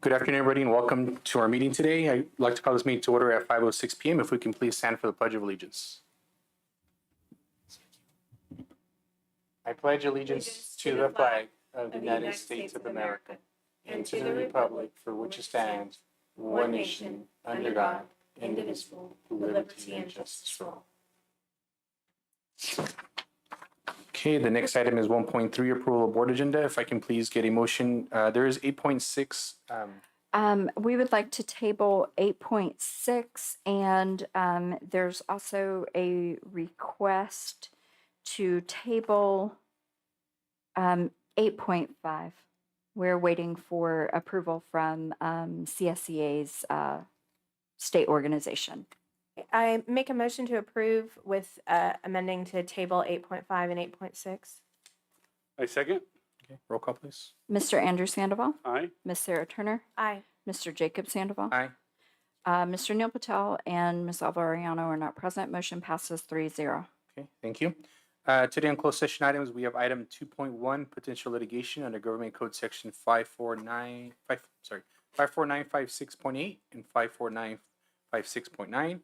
Good afternoon, everybody, and welcome to our meeting today. I'd like to call this meeting to order at 5:06 p.m. If we can please stand for the Pledge of Allegiance. I pledge allegiance to the flag of the United States of America and to the republic for which it stands, one nation, under God, indivisible, with liberty and justice for all. Okay, the next item is 1.3, approval of board agenda. If I can please get a motion. There is 8.6. We would like to table 8.6, and there's also a request to table 8.5. We're waiting for approval from CSCA's state organization. I make a motion to approve with amending to table 8.5 and 8.6. I second. Okay, roll call, please. Mr. Andrew Sandoval, Aye. Ms. Sarah Turner, Aye. Mr. Jacob Sandoval, Aye. Mr. Neil Patel, and Ms. Alvariano are not present. Motion passes 3-0. Okay, thank you. Today on closed session items, we have item 2.1, potential litigation under Government Code Section 54956.8 and 54956.9.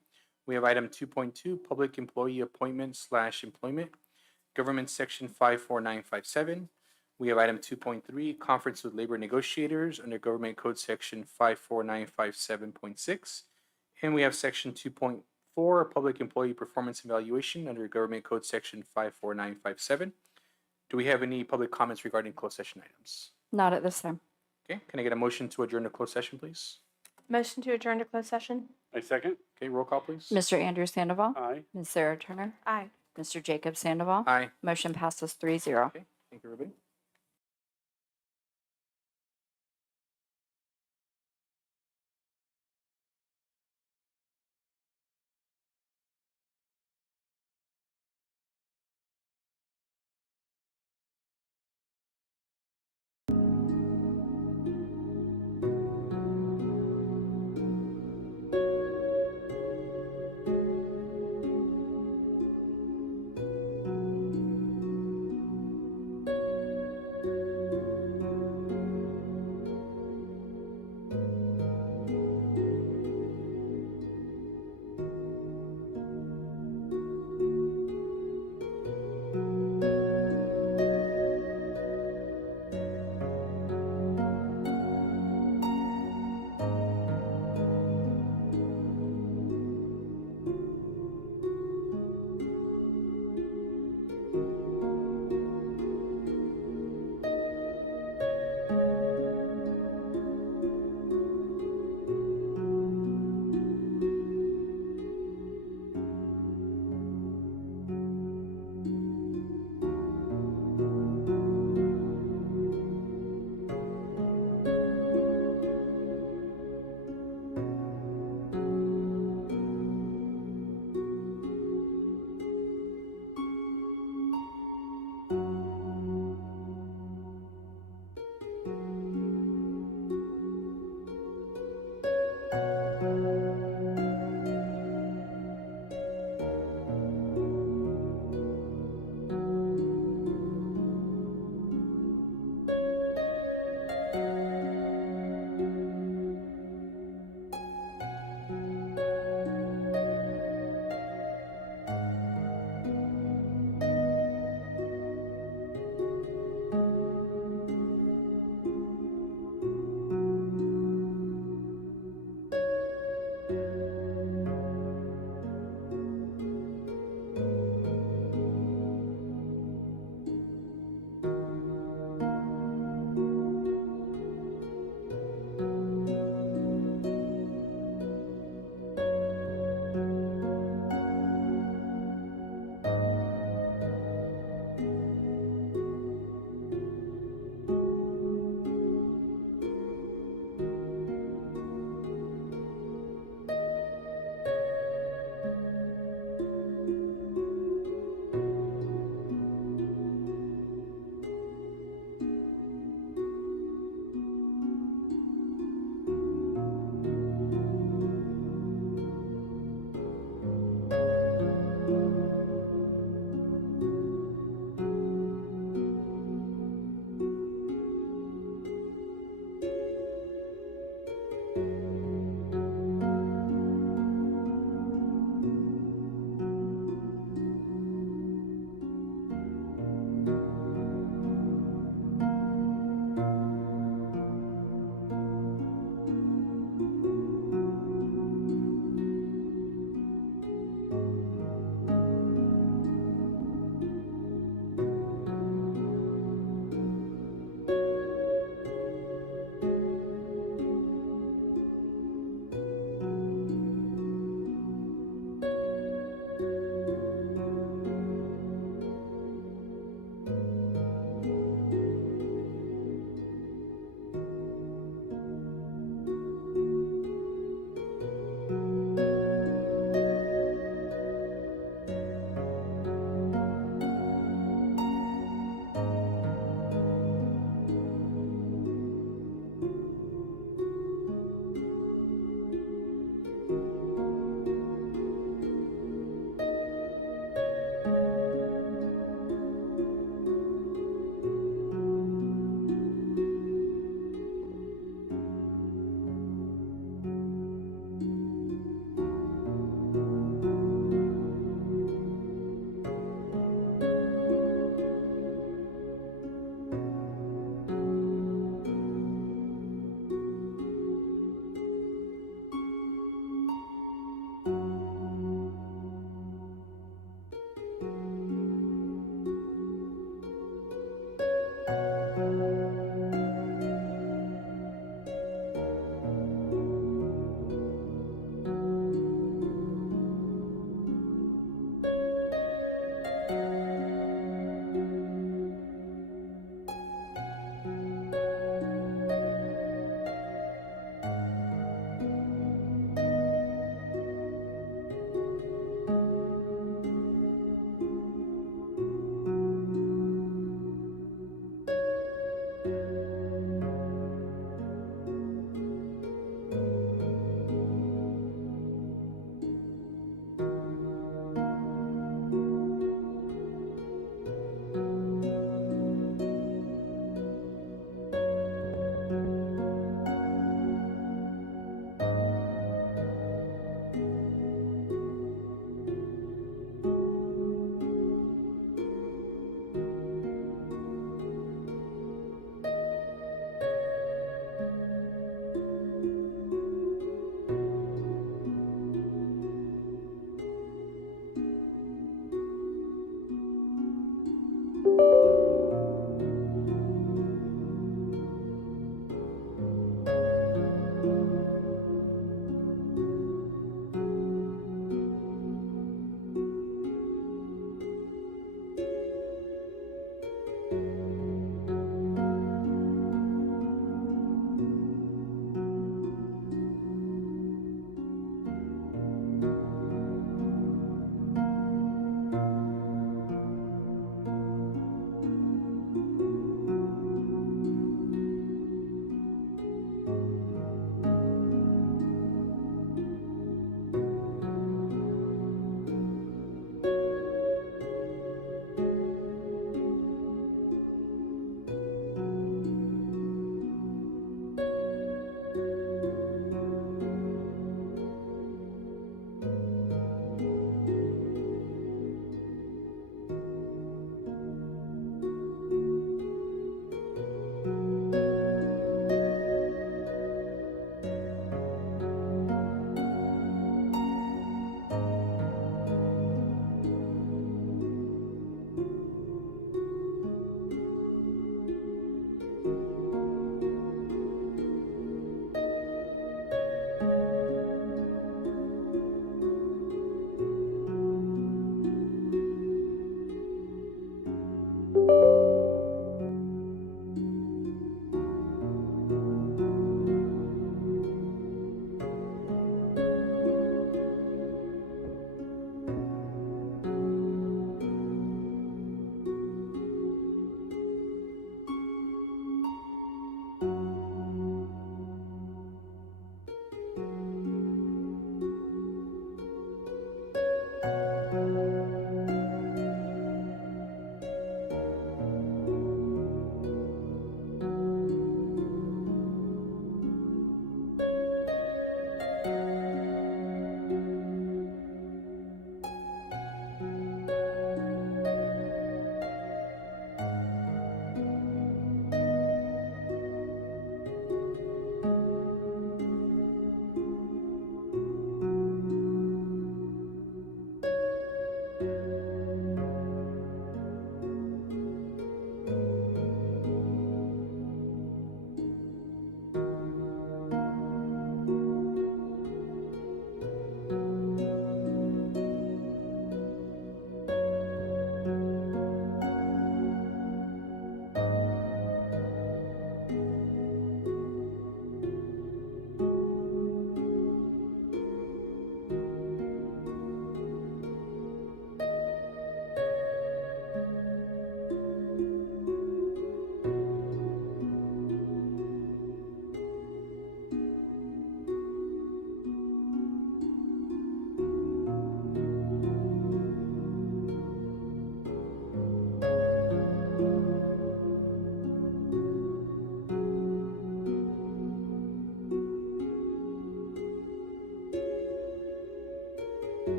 We have item 2.2, public employee appointment/employment, Government Section 54957. We have item 2.3, conference with labor negotiators under Government Code Section 54957.6. And we have Section 2.4, public employee performance evaluation under Government Code Section 54957. Do we have any public comments regarding closed session items? Not at this time. Okay, can I get a motion to adjourn to closed session, please? Motion to adjourn to closed session. I second. Okay, roll call, please. Mr. Andrew Sandoval, Aye. Ms. Sarah Turner, Aye. Mr. Jacob Sandoval. Aye. Motion passes 3-0. Okay, thank you, everybody.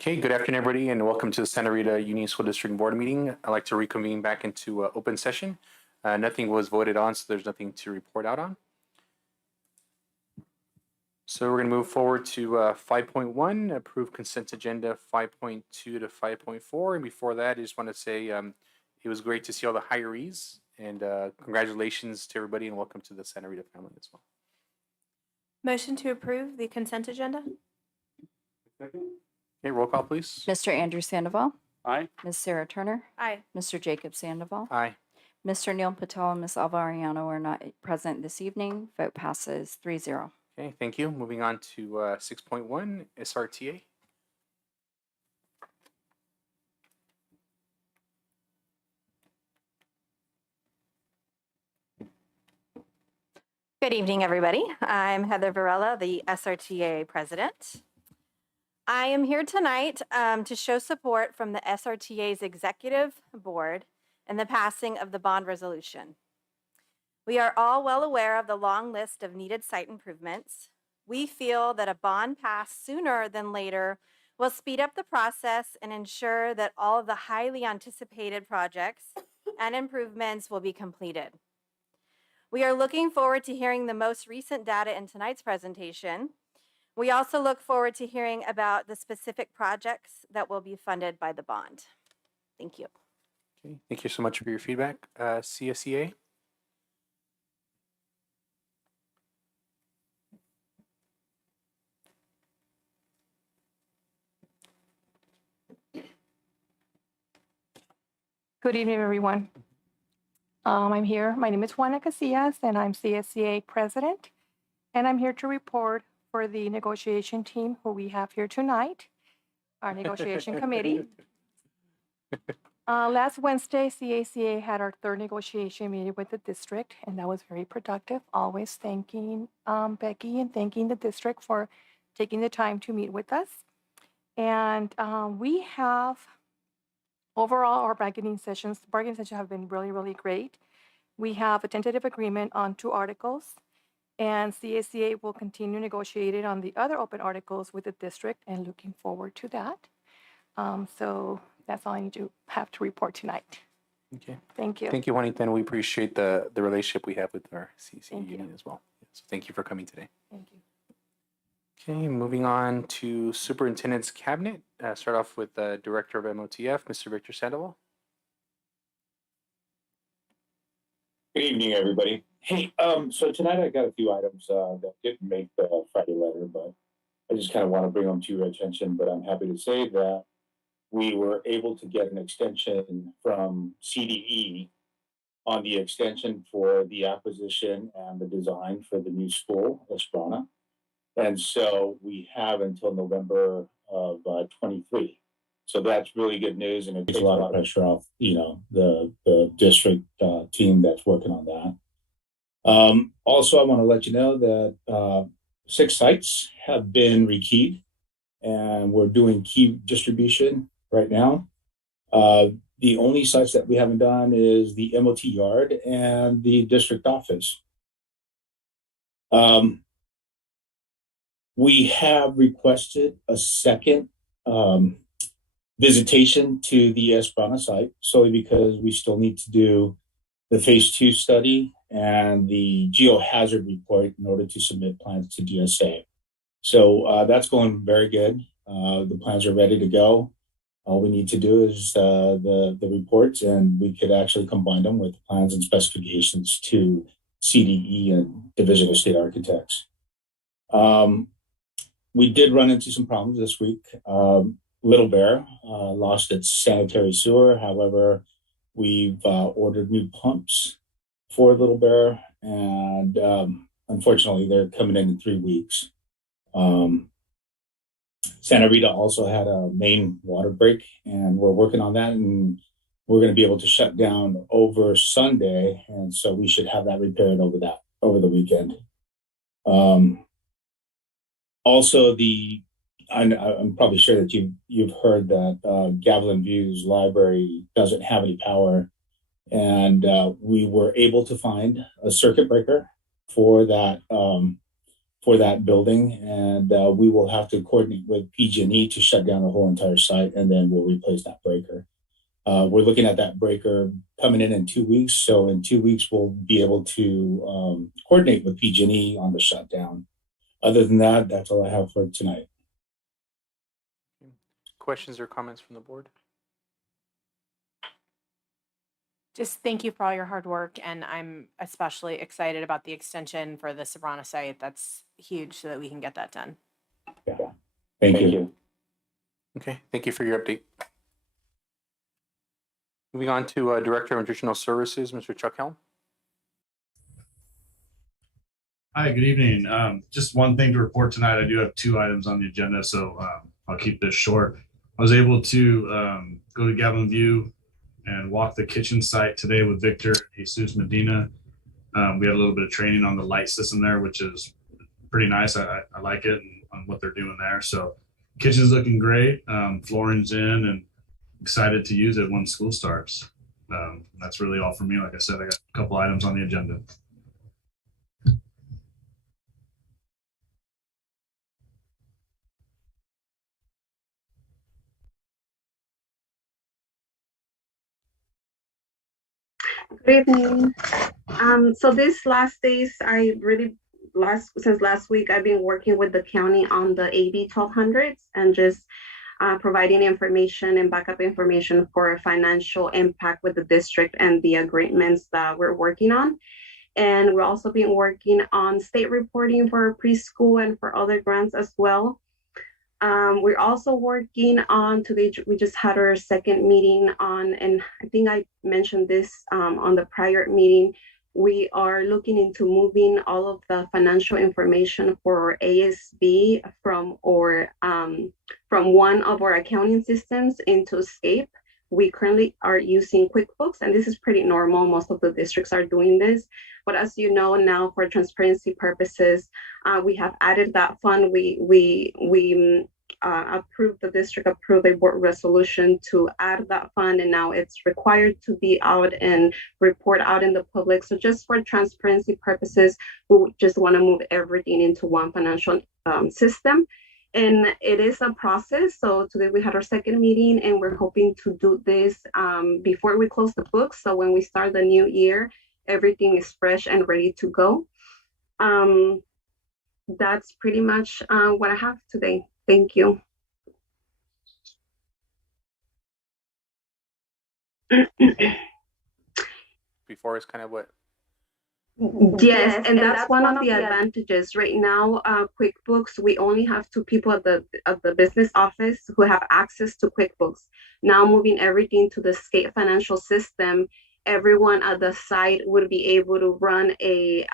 Okay, good afternoon, everybody, and welcome to the Santa Rita Union School District Board meeting. I'd like to reconvene back into open session. Nothing was voted on, so there's nothing to report out on. So we're going to move forward to 5.1, approve consent agenda 5.2 to 5.4. And before that, I just want to say it was great to see all the hirees, and congratulations to everybody, and welcome to the Santa Rita family as well. Motion to approve the consent agenda? Okay, roll call, please. Mr. Andrew Sandoval, Aye. Ms. Sarah Turner, Aye. Mr. Jacob Sandoval, Aye. Mr. Neil Patel, and Ms. Alvariano are not present this evening. Vote passes 3-0. Okay, thank you. Moving on to 6.1, SRTA. Good evening, everybody. I'm Heather Varela, the SRTA president. I am here tonight to show support from the SRTA's executive board in the passing of the bond resolution. We are all well aware of the long list of needed site improvements. We feel that a bond passed sooner than later will speed up the process and ensure that all of the highly anticipated projects and improvements will be completed. We are looking forward to hearing the most recent data in tonight's presentation. We also look forward to hearing about the specific projects that will be funded by the bond. Thank you. Okay, thank you so much for your feedback. CSEA. Good evening, everyone. I'm here. My name is Juana Casillas, and I'm CSCA president. And I'm here to report for the negotiation team who we have here tonight, our negotiation committee. Last Wednesday, CACA had our third negotiation meeting with the district, and that was very productive. Always thanking Becky and thanking the district for taking the time to meet with us. And we have overall, our bargaining sessions have been really, really great. We have a tentative agreement on 2 articles, and CACA will continue negotiating on the other open articles with the district, and looking forward to that. So that's all I need to have to report tonight. Okay. Thank you. Thank you, Juanita, and we appreciate the relationship we have with our CCA Thank you. union as well. So thank you for coming today. Thank you. Okay, moving on to Superintendent's Cabinet. Start off with the Director of MOTF, Mr. Victor Sandoval. Good evening, everybody. Hey, so tonight I got a few items that didn't make the Friday letter, but I just kind of want to bring them to your attention. But I'm happy to say that we were able to get an extension from CDE on the extension for the acquisition and the design for the new school, Esperana. And so we have until November of 23. So that's really good news, and it takes a lot of pressure off, the district team that's working on that. Also, I want to let you know that 6 sites have been rekeyed, and we're doing key distribution right now. The only sites that we haven't done is the MOT yard and the district office. We have requested a second visitation to the Esperana site, solely because we still need to do the phase 2 study and the geohazard report in order to submit plans to DSA. So that's going very good. The plans are ready to go. All we need to do is the reports, and we could actually combine them with the plans and specifications to CDE and Division of State Architects. We did run into some problems this week. Little Bear lost its sanitary sewer. However, we've ordered new pumps for Little Bear, and unfortunately, they're coming in 3 weeks. Santa Rita also had a main water break, and we're working on that, and we're going to be able to shut down over Sunday, and so we should have that repaired over the weekend. Also, I'm probably sure that you've heard that Gavilan Views Library doesn't have any power, and we were able to find a circuit breaker for that for that building, and we will have to coordinate with PG&E to shut down the whole entire site, and then we'll replace that breaker. We're looking at that breaker coming in 2 weeks, so in 2 weeks we'll be able to coordinate with PG&E on the shutdown. Other than that, that's all I have for tonight. Questions or comments from the board? Just thank you for all your hard work, and I'm especially excited about the extension for the Sabrana site. That's huge so that we can get that done. Thank you. Okay, thank you for your update. Moving on to Director of Nutritional Services, Mr. Chuck Helm. Hi, good evening. Just one thing to report tonight. I do have 2 items on the agenda, so I'll keep this short. I was able to go to Gavilan View and walk the kitchen site today with Victor Jesus Medina. We had a little bit of training on the light system there, which is pretty nice. I like it and on what they're doing there. So kitchen's looking great. Flooring's in, and excited to use it when school starts. That's really all for me. Like I said, I got a couple items on the agenda. Good evening. So these last days, since last week, I've been working with the county on the AB 1200s and just providing information and backup information for financial impact with the district and the agreements that we're working on. And we're also been working on state reporting for preschool and for other grants as well. We're also working on today. We just had our second meeting on, and I think I mentioned this on the prior meeting. We are looking into moving all of the financial information for ASB from one of our accounting systems into Scape. We currently are using QuickBooks, and this is pretty normal. Most of the districts are doing this. But as you know now, for transparency purposes, we have added that fund. We approved, the district approved a board resolution to add that fund, and now it's required to be out and report out in the public. So just for transparency purposes, we just want to move everything into one financial system. And it is a process. So today we had our second meeting, and we're hoping to do this before we close the books. So when we start the new year, everything is fresh and ready to go. That's pretty much what I have today. Thank you. Before is kind of what? Yes, and that's one of the advantages. Right now, QuickBooks, we only have 2 people at the business office who have access to QuickBooks. Now moving everything to the state financial system, everyone at the site would be able to run a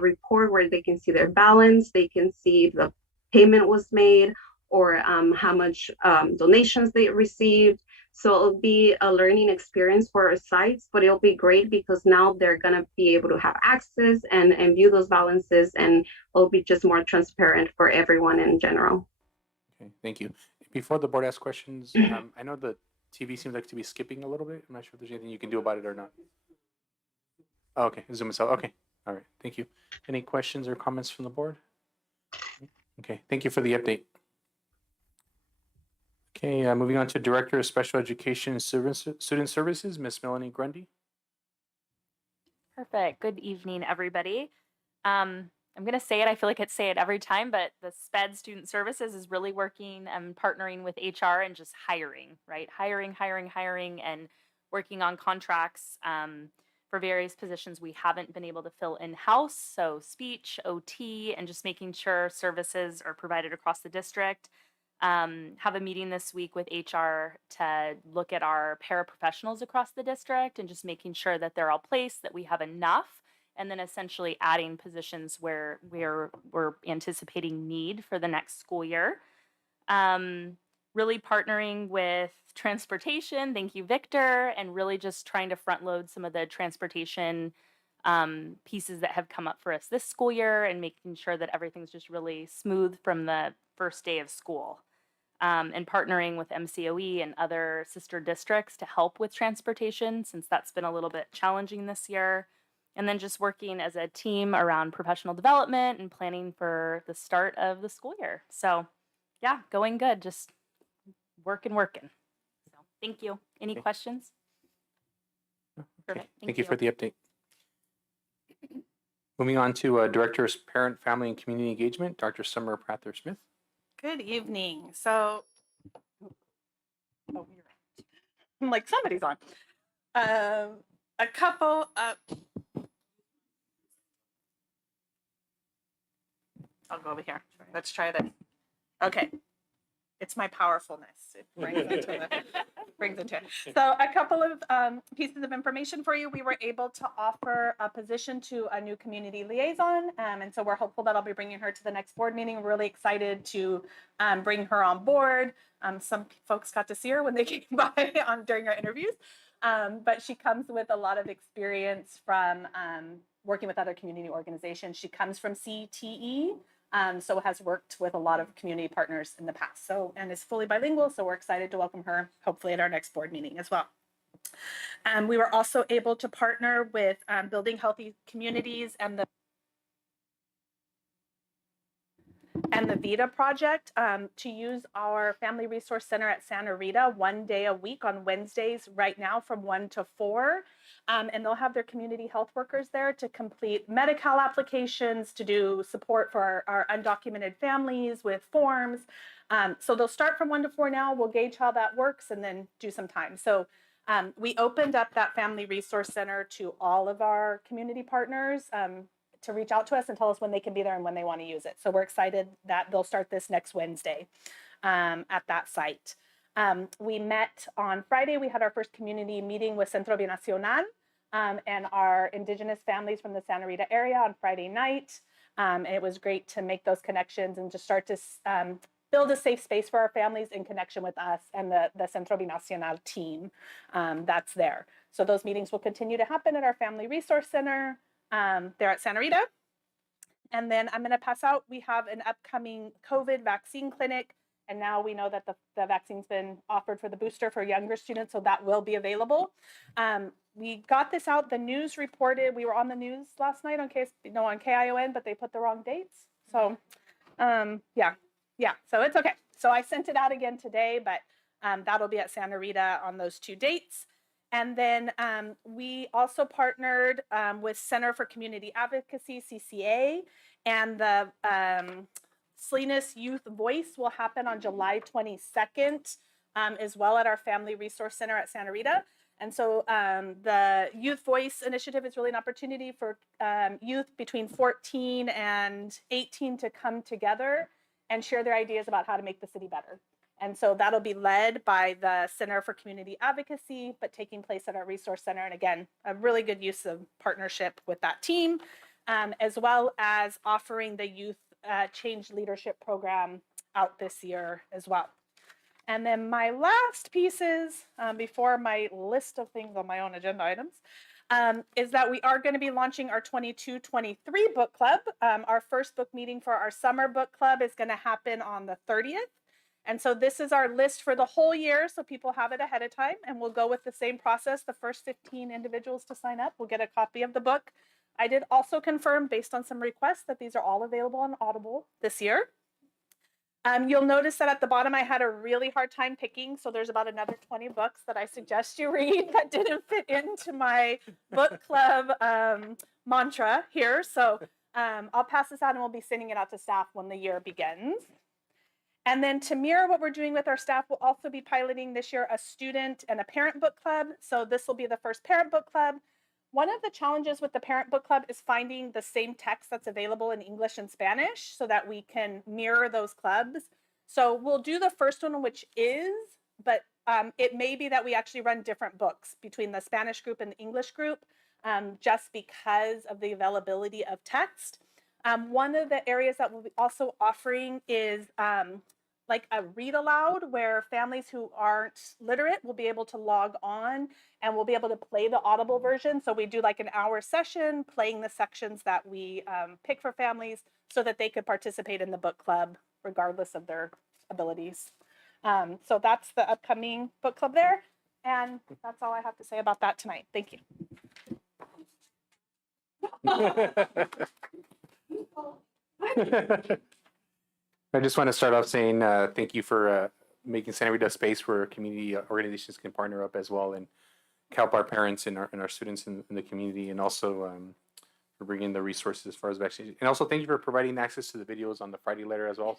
report where they can see their balance, they can see if the payment was made, or how much donations they received. So it'll be a learning experience for our sites, but it'll be great because now they're gonna be able to have access and view those balances, and it'll be just more transparent for everyone in general. Okay, thank you. Before the board asks questions, I know the TV seems like to be skipping a little bit. I'm not sure if there's anything you can do about it or not. Oh, okay, Zoom itself. Okay, all right, thank you. Any questions or comments from the board? Okay, thank you for the update. Okay, moving on to Director of Special Education and Student Services, Miss Melanie Grundy. Perfect. Good evening, everybody. I'm going to say it. I feel like I say it every time, but the SPED Student Services is really working and partnering with HR and just hiring, right? Hiring, and working on contracts for various positions we haven't been able to fill in-house. So speech, OT, and just making sure services are provided across the district. Have a meeting this week with HR to look at our paraprofessionals across the district and just making sure that they're all placed, that we have enough, and then essentially adding positions where we're anticipating need for the next school year. Really partnering with transportation, thank you, Victor, and really just trying to front load some of the transportation pieces that have come up for us this school year and making sure that everything's just really smooth from the first day of school. And partnering with MCOE and other sister districts to help with transportation, since that's been a little bit challenging this year. and then just working as a team around professional development and planning for the start of the school year. So yeah, going good, just working. So thank you. Any Okay. questions? Perfect. Thank you for the update. Moving on to Director of Parent, Family, and Community Engagement, Dr. Summer Prather-Smith. Good evening. So, oh, you're right. I'm like, somebody's on. A couple of, I'll go over here. Let's try this. Okay. It's my powerfulness. It brings it to it. So a couple of pieces of information for you. We were able to offer a position to a new community liaison. And so we're hopeful that I'll be bringing her to the next board meeting. We're really excited to bring her on board. Some folks got to see her when they came by during our interviews. But she comes with a lot of experience from working with other community organizations. She comes from CTE. So has worked with a lot of community partners in the past. So, and is fully bilingual. So we're excited to welcome her hopefully at our next board meeting as well. We were also able to partner with Building Healthy Communities and the VITA project to use our Family Resource Center at Santa Rita 1 day a week on Wednesdays right now from 1 to 4. And they'll have their community health workers there to complete Medi-Cal applications, to do support for our undocumented families with forms. So they'll start from 1 to 4 now. We'll gauge how that works and then do some time. So we opened up that Family Resource Center to all of our community partners to reach out to us and tell us when they can be there and when they want to use it. So we're excited that they'll start this next Wednesday at that site. We met on Friday. We had our first community meeting with Centro Binacional and our Indigenous families from the Santa Rita area on Friday night. And it was great to make those connections and to start to build a safe space for our families in connection with us and the Centro Binacional team that's there. So those meetings will continue to happen at our Family Resource Center there at Santa Rita. And then I'm going to pass out, we have an upcoming COVID vaccine clinic. And now we know that the vaccine's been offered for the booster for younger students, so that will be available. We got this out, the news reported, we were on the news last night on KION, but they put the wrong dates. So yeah, so it's okay. So I sent it out again today, but that'll be at Santa Rita on those 2 dates. And then we also partnered with Center for Community Advocacy, CCA, and the Salinas Youth Voice will happen on July 22nd as well at our Family Resource Center at Santa Rita. And so the Youth Voice initiative is really an opportunity for youth between 14 and 18 to come together and share their ideas about how to make the city better. And so that'll be led by the Center for Community Advocacy, but taking place at our resource center. And again, a really good use of partnership with that team, as well as offering the Youth Change Leadership Program out this year as well. And then my last pieces before my list of things on my own agenda items is that we are going to be launching our 22-23 book club. Our first book meeting for our summer book club is going to happen on the 30th. And so this is our list for the whole year, so people have it ahead of time, and we'll go with the same process. The first 15 individuals to sign up will get a copy of the book. I did also confirm, based on some requests, that these are all available on Audible this year. You'll notice that at the bottom I had a really hard time picking, so there's about another 20 books that I suggest you read that didn't fit into my book club mantra here. So I'll pass this out and we'll be sending it out to staff when the year begins. And then to mirror what we're doing with our staff, we'll also be piloting this year a student and a parent book club. So this will be the first parent book club. One of the challenges with the parent book club is finding the same text that's available in English and Spanish so that we can mirror those clubs. So we'll do the first one, which is, but it may be that we actually run different books between the Spanish group and the English group, just because of the availability of text. One of the areas that we'll be also offering is like a read aloud, where families who aren't literate will be able to log on and we'll be able to play the Audible version. So we do like an hour session playing the sections that we pick for families so that they could participate in the book club regardless of their abilities. So that's the upcoming book club there. And that's all I have to say about that tonight. Thank you. I just want to start off saying thank you for making Santa Rita a space where community organizations can partner up as well and help our parents and our students in the community, and also for bringing the resources as far as vaccination. And also thank you for providing access to the videos on the Friday letter as well.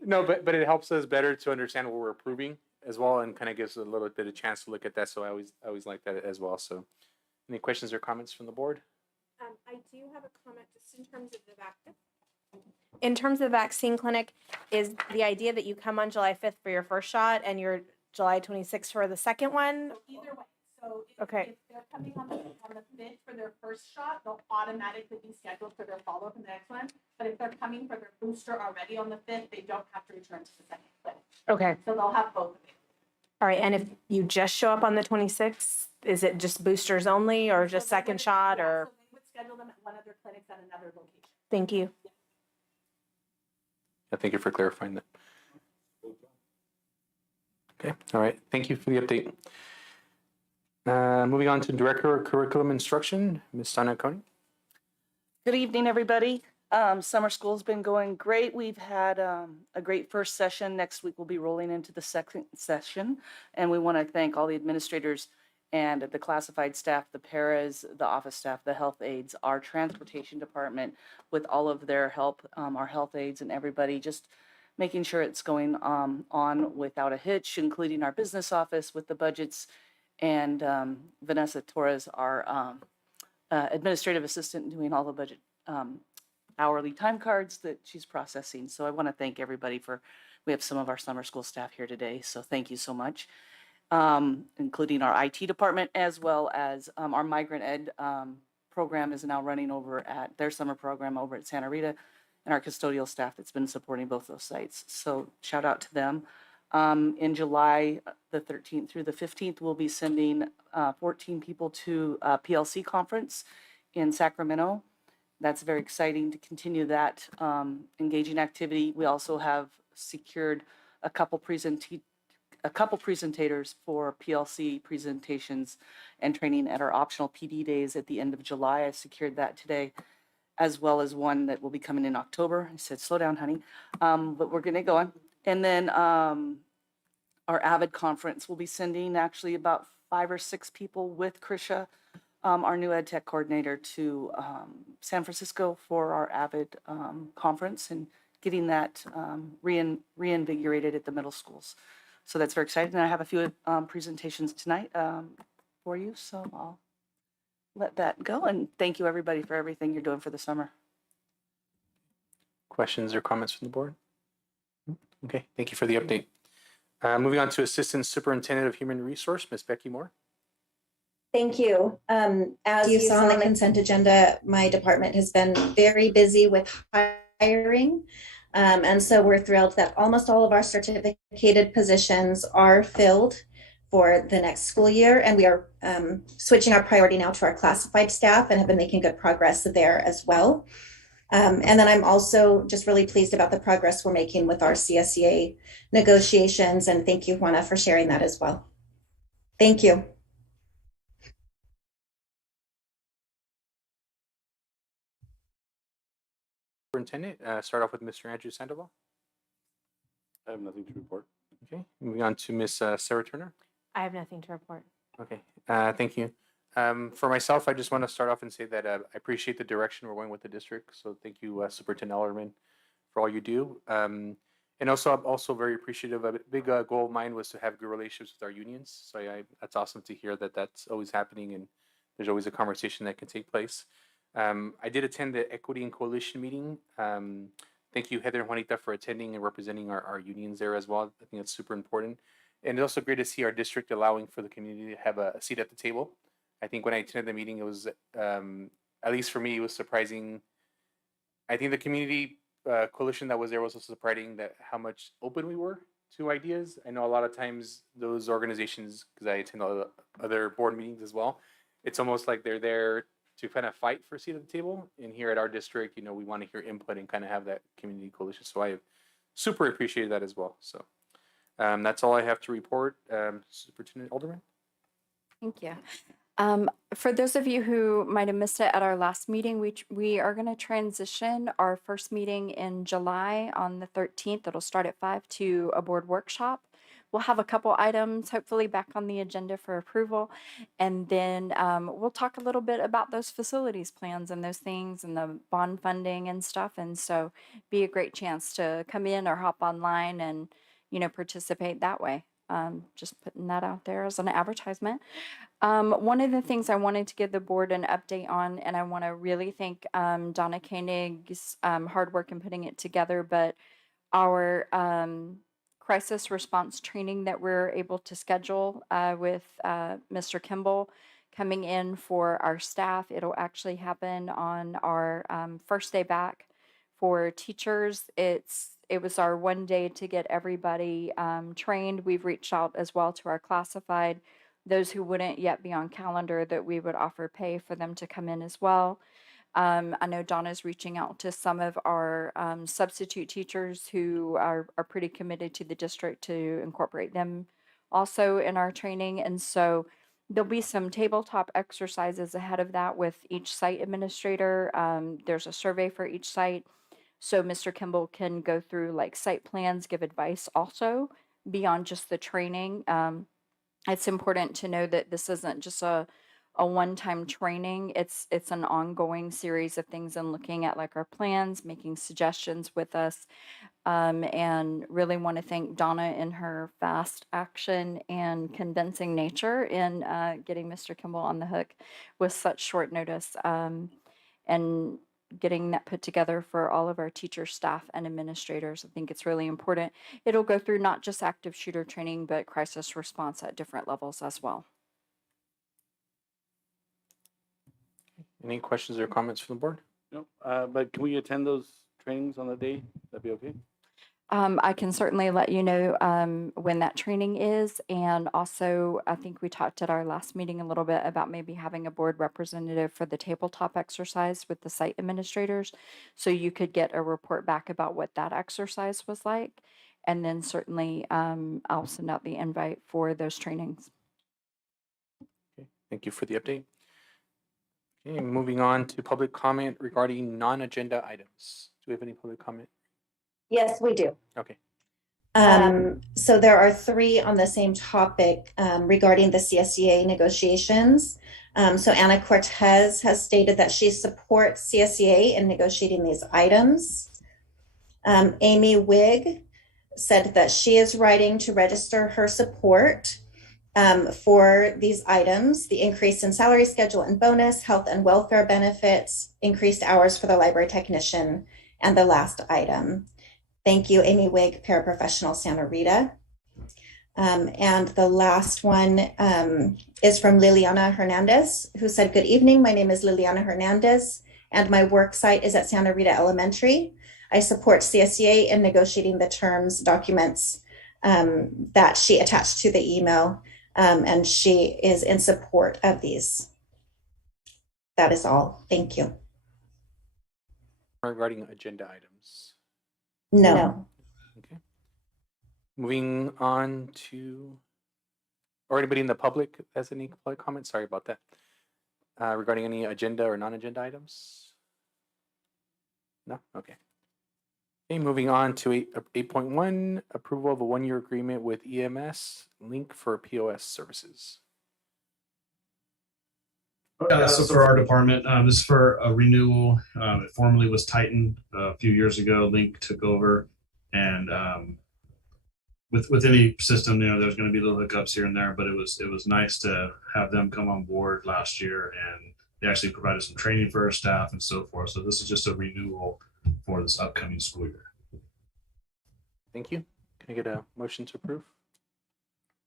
No, but it helps us better to understand what we're approving as well, and kind of gives a little bit of chance to look at that. So I always like that as well. So any questions or comments from the board? I do have a comment just in terms of the vaccine. In terms of the vaccine clinic, is the idea that you come on July 5th for your first shot and you're July 26th for the second one? Either way, so Okay. if they're coming on the 5th for their first shot, they'll automatically be scheduled for their follow-up in the next one. But if they're coming for their booster already on the 5th, they don't have to return to the second clinic. Okay. So they'll have both of it. All right. And if you just show up on the 26th, is it just boosters only or just second shot or? So they would schedule them at one of their clinics at another location. Thank you. Thank you for clarifying that. Okay, all right. Thank you for the update. Moving on to Director of Curriculum Instruction, Ms. Donna Coney. Good evening, everybody. Summer school's been going great. We've had a great first session. Next week, we'll be rolling into the second session. And we want to thank all the administrators and the classified staff, the paras, the office staff, the health aides, our transportation department with all of their help, our health aides and everybody, just making sure it's going on without a hitch, including our business office with the budgets, and Vanessa Torres, our administrative assistant, doing all the budget hourly time cards that she's processing. So I want to thank everybody we have some of our summer school staff here today, so thank you so much. Including our IT department, as well as our migrant ed program is now running over at their summer program over at Santa Rita, and our custodial staff that's been supporting both those sites. So shout out to them. In July, the 13th through the 15th, we'll be sending 14 people to a PLC conference in Sacramento. That's very exciting to continue that engaging activity. We also have secured a couple presentators for PLC presentations and training at our optional PD days at the end of July. I secured that today, as well as one that will be coming in October. I said, slow down, honey, but we're getting it going. And then our AVID conference will be sending actually about 5 or 6 people with Krisha, our new ed tech coordinator, to San Francisco for our AVID conference and getting that reinvigorated at the middle schools. So that's very exciting. And I have a few presentations tonight for you. So I'll let that go. And thank you, everybody, for everything you're doing for the summer. Questions or comments from the board? Okay, thank you for the update. Moving on to Assistant Superintendent of Human Resource, Ms. Becky Moore. Thank you. As you saw on the consent agenda, my department has been very busy with hiring. And so we're thrilled that almost all of our certificated positions are filled for the next school year. And we are switching our priority now to our classified staff and have been making good progress there as well. And then I'm also just really pleased about the progress we're making with our CSEA negotiations. And thank you, Juana, for sharing that as well. Thank you. Superintendent, start off with Mr. Andrew Sandoval. I have nothing to report. Okay, moving on to Ms. Sarah Turner. I have nothing to report. Okay, thank you. For myself, I just want to start off and say that I appreciate the direction we're going with the district. So thank you, Superintendent Ellerman, for all you do. And also, I'm also very appreciative. A big goal of mine was to have good relationships with our unions. So that's awesome to hear that that's always happening, and there's always a conversation that can take place. I did attend the Equity and Coalition meeting. Thank you, Heather and Juanita, for attending and representing our unions there as well. I think it's super important. And it's also great to see our district allowing for the community to have a seat at the table. I think when I attended the meeting, it was, at least for me, it was surprising. I think the community coalition that was there was also surprising that how much open we were to ideas. I know a lot of times those organizations, because I attend other board meetings as well, it's almost like they're there to kind of fight for a seat at the table. And here at our district, you know, we want to hear input and kind of have that community coalition. So I super appreciated that as well. So that's all I have to report. Superintendent Alderman. Thank you. For those of you who might have missed it at our last meeting, we are going to transition our first meeting in July on the 13th. It'll start at 5 to a board workshop. We'll have a couple items hopefully back on the agenda for approval. And then we'll talk a little bit about those facilities plans and those things and the bond funding and stuff. And so be a great chance to come in or hop online and, participate that way. Just putting that out there as an advertisement. One of the things I wanted to give the board an update on, and I want to really thank Donna Koenig's hard work in putting it together, but our crisis response training that we're able to schedule with Mr. Kimball coming in for our staff. It'll actually happen on our first day back for teachers. It was our one day to get everybody trained. We've reached out as well to our classified, those who wouldn't yet be on calendar, that we would offer pay for them to come in as well. I know Donna's reaching out to some of our substitute teachers who are pretty committed to the district to incorporate them also in our training. And so there'll be some tabletop exercises ahead of that with each site administrator. There's a survey for each site. So Mr. Kimball can go through like site plans, give advice also beyond just the training. It's important to know that this isn't just a one-time training. It's an ongoing series of things and looking at like our plans, making suggestions with us, and really want to thank Donna in her fast action and convincing nature in getting Mr. Kimball on the hook with such short notice, and getting that put together for all of our teachers, staff, and administrators. I think it's really important. It'll go through not just active shooter training, but crisis response at different levels as well. Any questions or comments from the board? No, but can we attend those trainings on the day? That'd be okay? I can certainly let you know when that training is. And also, I think we talked at our last meeting a little bit about maybe having a board representative for the tabletop exercise with the site administrators. So you could get a report back about what that exercise was like. And then certainly I'll send out the invite for those trainings. Okay, thank you for the update. Okay, moving on to public comment regarding non-agenda items. Do we have any public comment? Yes, we do. Okay. So there are 3 on the same topic regarding the CSEA negotiations. So Anna Cortez has stated that she supports CSEA in negotiating these items. Amy Wigg said that she is writing to register her support for these items: the increase in salary schedule and bonus, health and welfare benefits, increased hours for the library technician, and the last item. Thank you, Amy Wigg, paraprofessional, Santa Rita. And the last one is from Liliana Hernandez, who said, "Good evening, my name is Liliana Hernandez, and my work site is at Santa Rita Elementary. I support CSEA in negotiating the terms documents that she attached to the email, and she is in support of these." That is all. Thank you. Regarding agenda items. No. Okay. Moving on to, or anybody in the public has any public comments? Sorry about that. Regarding any agenda or non-agenda items? No? Okay. Okay, moving on to 8.1, approval of a 1-year agreement with EMS Link for POS services. Yeah, so for our department, this is for a renewal. It formerly was Titan a few years ago. Link took over, and with any system, there's going to be little hiccups here and there. But it was nice to have them come on board last year, and they actually provided some training for our staff and so forth. So this is just a renewal for this upcoming school year. Thank you. Can I get a motion to approve?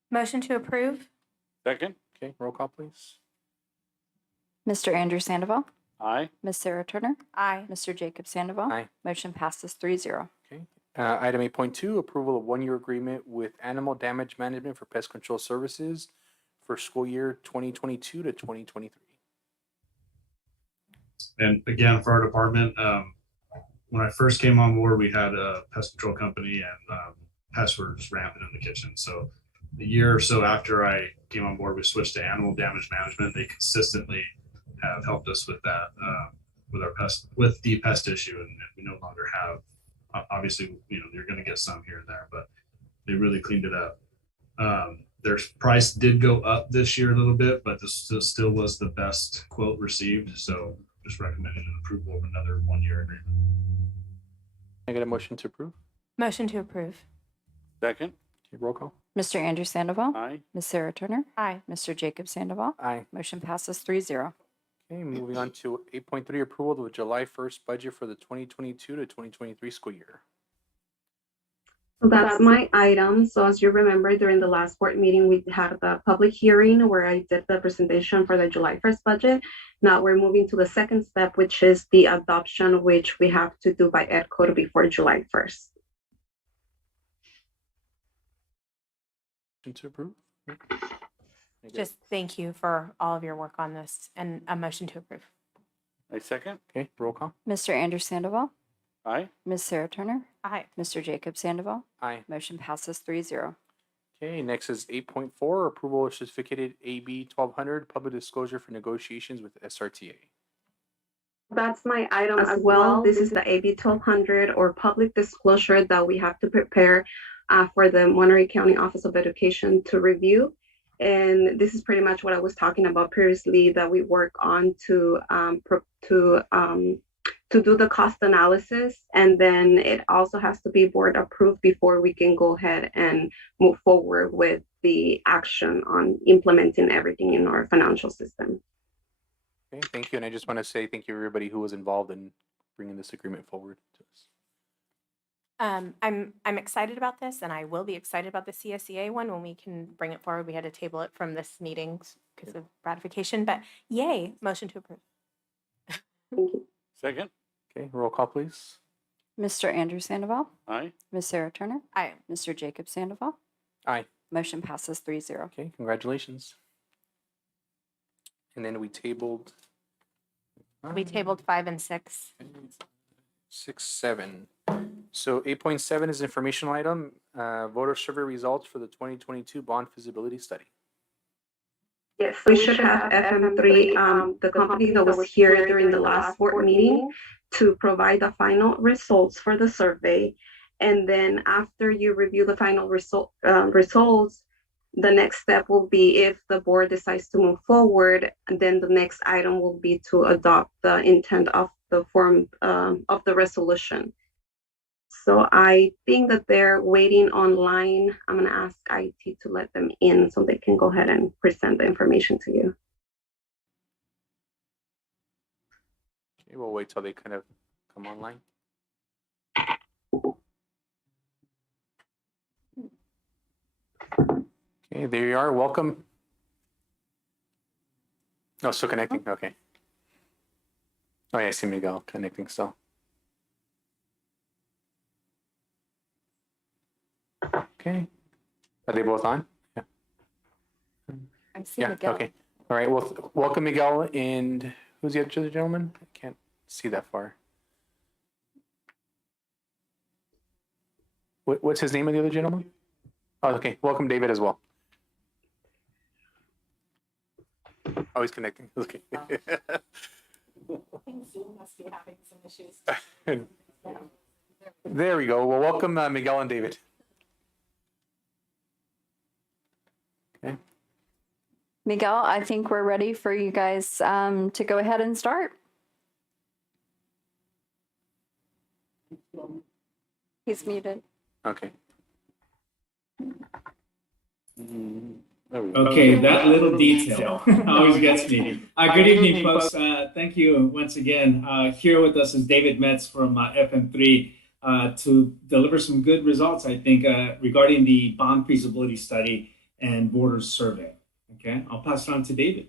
Motion to approve. Second? Okay, roll call, please. Mr. Andrew Sandoval, Aye. Ms. Sarah Turner, Aye. Mr. Jacob Sandoval. Aye. Motion passes 3-0. Okay. Item 8.2, approval of 1-year agreement with Animal Damage Management for Pest Control Services for school year 2022 to 2023. And again, for our department, when I first came on board, we had a pest control company, and pests were just rampant in the kitchen. So a year or so after I came on board, we switched to animal damage management. They consistently have helped us with that, with our pest, with the pest issue, and we no longer have. Obviously, you're going to get some here and there, but they really cleaned it up. Their price did go up this year a little bit, but this still was the best quote received. So just recommended an approval of another 1-year agreement. Can I get a motion to approve? Motion to approve. Second? Okay, roll call. Mr. Andrew Sandoval, Aye. Ms. Sarah Turner, Aye. Mr. Jacob Sandoval. Aye. Motion passes 3-0. Okay, moving on to 8.3, approval of the July 1st budget for the 2022 to 2023 school year. So that's my item. So as you remember, during the last board meeting, we had the public hearing where I did the presentation for the July 1st budget. Now we're moving to the second step, which is the adoption, which we have to do by ed code before July 1st. Motion to approve? Just thank you for all of your work on this, and a motion to approve. I second? Okay, roll call. Mr. Andrew Sandoval, Aye. Ms. Sarah Turner, Aye. Mr. Jacob Sandoval. Aye. Motion passes 3-0. Okay, next is 8.4, approval of certificated AB 1200, public disclosure for negotiations with SRTA. That's my item as well. This is the AB 1200 or public disclosure that we have to prepare for the Monterey County Office of Education to review. And this is pretty much what I was talking about previously, that we work on to do the cost analysis. And then it also has to be board approved before we can go ahead and move forward with the action on implementing everything in our financial system. Okay, thank you. And I just want to say thank you to everybody who was involved in bringing this agreement forward to us. I'm excited about this, and I will be excited about the CSEA one when we can bring it forward. We had to table it from this meeting because of ratification, but yay, motion to approve. Second? Okay, roll call, please. Mr. Andrew Sandoval, Aye. Ms. Sarah Turner, Aye. Mr. Jacob Sandoval. Aye. Motion passes 3-0. Okay, congratulations. And then we tabled. We tabled 5 and 6. 6, 7. So 8.7 is informational item, voter survey results for the 2022 bond feasibility study. Yes, we should have FM3, the company that was here during the last board meeting, to provide the final results for the survey. And then after you review the final results, the next step will be, if the board decides to move forward, then the next item will be to adopt the intent of the form of the resolution. So I think that they're waiting online. I'm going to ask IT to let them in so they can go ahead and present the information to you. Okay, we'll wait till they kind of come online. Okay, there you are. Welcome. Oh, still connecting? Okay. Oh, yeah, I see Miguel connecting still. Okay. Are they both on? Yeah. I see Yeah, Miguel. okay. All right, well, welcome Miguel, and who's the other gentleman? I can't see that far. What's his name of the other gentleman? Oh, okay, welcome David as well. Oh, he's connecting, okay. Zoom must be having some issues. There we go, well, welcome Miguel and David. Okay. Miguel, I think we're ready for you guys to go ahead and start. He's muted. Okay. Okay, that little detail always gets me. Good evening, folks. Thank you once again. Here with us is David Metz from FM3 to deliver some good results, I think, regarding the bond feasibility study and borders survey. Okay, I'll pass it on to David.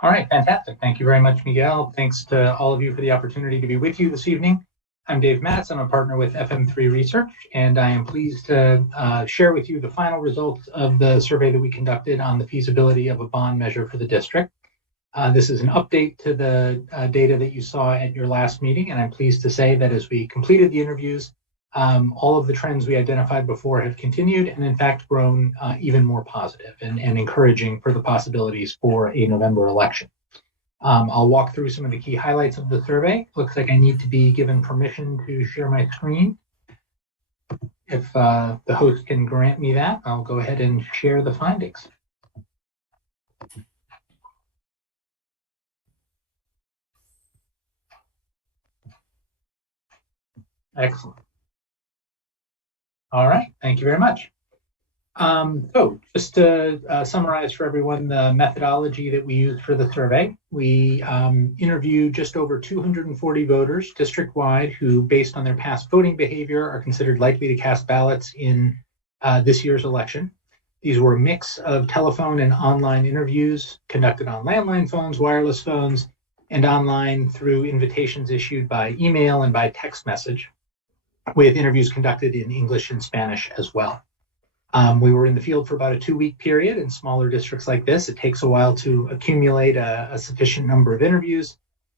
All right, fantastic. Thank you very much, Miguel. Thanks to all of you for the opportunity to be with you this evening. I'm Dave Matz. I'm a partner with FM3 Research, and I am pleased to share with you the final results of the survey that we conducted on the feasibility of a bond measure for the district. This is an update to the data that you saw at your last meeting, and I'm pleased to say that as we completed the interviews, all of the trends we identified before have continued and in fact grown even more positive and encouraging for the possibilities for a November election. I'll walk through some of the key highlights of the survey. Looks like I need to be given permission to share my screen. If the host can grant me that, I'll go ahead and share the findings. Excellent. All right, thank you very much. So just to summarize for everyone the methodology that we used for the survey, we interviewed just over 240 voters district-wide who, based on their past voting behavior, are considered likely to cast ballots in this year's election. These were a mix of telephone and online interviews conducted on landline phones, wireless phones, and online through invitations issued by email and by text message, with interviews conducted in English and Spanish as well. We were in the field for about a 2-week period. In smaller districts like this, it takes a while to accumulate a sufficient number of interviews,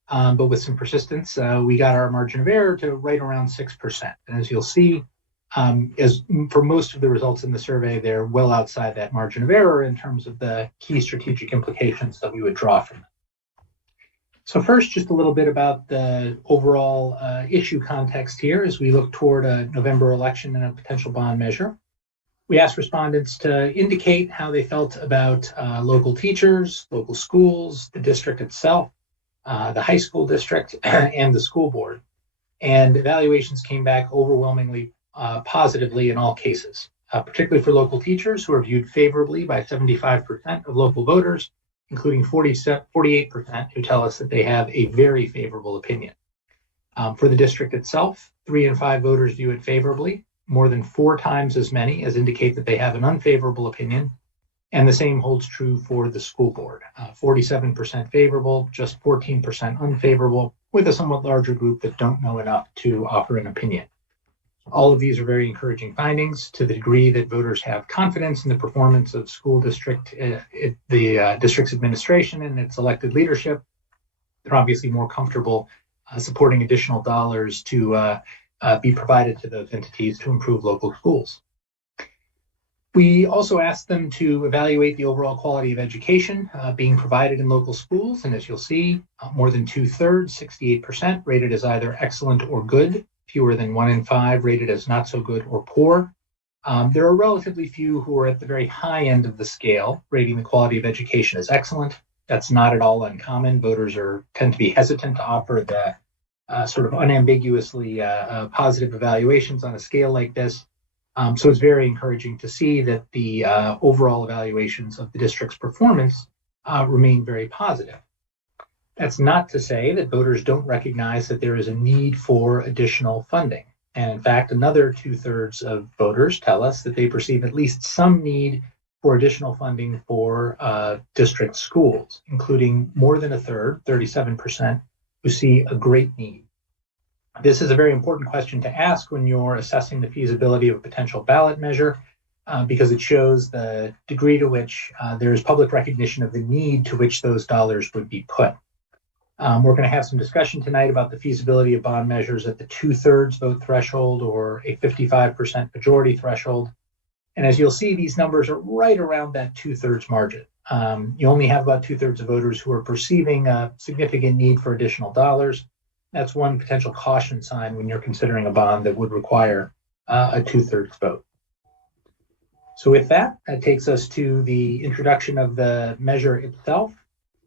but with some persistence, we got our margin of error to right around 6%. And as you'll see, as for most of the results in the survey, they're well outside that margin of error in terms of the key strategic implications that we would draw from them. So first, just a little bit about the overall issue context here as we look toward a November election and a potential bond measure. We asked respondents to indicate how they felt about local teachers, local schools, the district itself, the high school district, and the school board. And evaluations came back overwhelmingly positively in all cases, particularly for local teachers who are viewed favorably by 75% of local voters, including 48% who tell us that they have a very favorable opinion. For the district itself, 3 in 5 voters view it favorably, more than 4 times as many as indicate that they have an unfavorable opinion. And the same holds true for the school board, 47% favorable, just 14% unfavorable, with a somewhat larger group that don't know enough to offer an opinion. All of these are very encouraging findings to the degree that voters have confidence in the performance of school district, the district's administration and its elected leadership. They're obviously more comfortable supporting additional dollars to be provided to those entities to improve local schools. We also asked them to evaluate the overall quality of education being provided in local schools. And as you'll see, more than 2/3, 68%, rated as either excellent or good, fewer than 1 in 5 rated as not so good or poor. There are relatively few who are at the very high end of the scale, rating the quality of education as excellent. That's not at all uncommon. Voters tend to be hesitant to offer the sort of unambiguously positive evaluations on a scale like this. So it's very encouraging to see that the overall evaluations of the district's performance remain very positive. That's not to say that voters don't recognize that there is a need for additional funding. And in fact, another 2/3 of voters tell us that they perceive at least some need for additional funding for district schools, including more than 1/3, 37%, who see a great need. This is a very important question to ask when you're assessing the feasibility of a potential ballot measure, because it shows the degree to which there is public recognition of the need to which those dollars would be put. We're going to have some discussion tonight about the feasibility of bond measures at the 2/3 vote threshold or a 55% majority threshold. And as you'll see, these numbers are right around that 2/3 margin. You only have about 2/3 of voters who are perceiving a significant need for additional dollars. That's one potential caution sign when you're considering a bond that would require a 2/3 vote. So with that, that takes us to the introduction of the measure itself.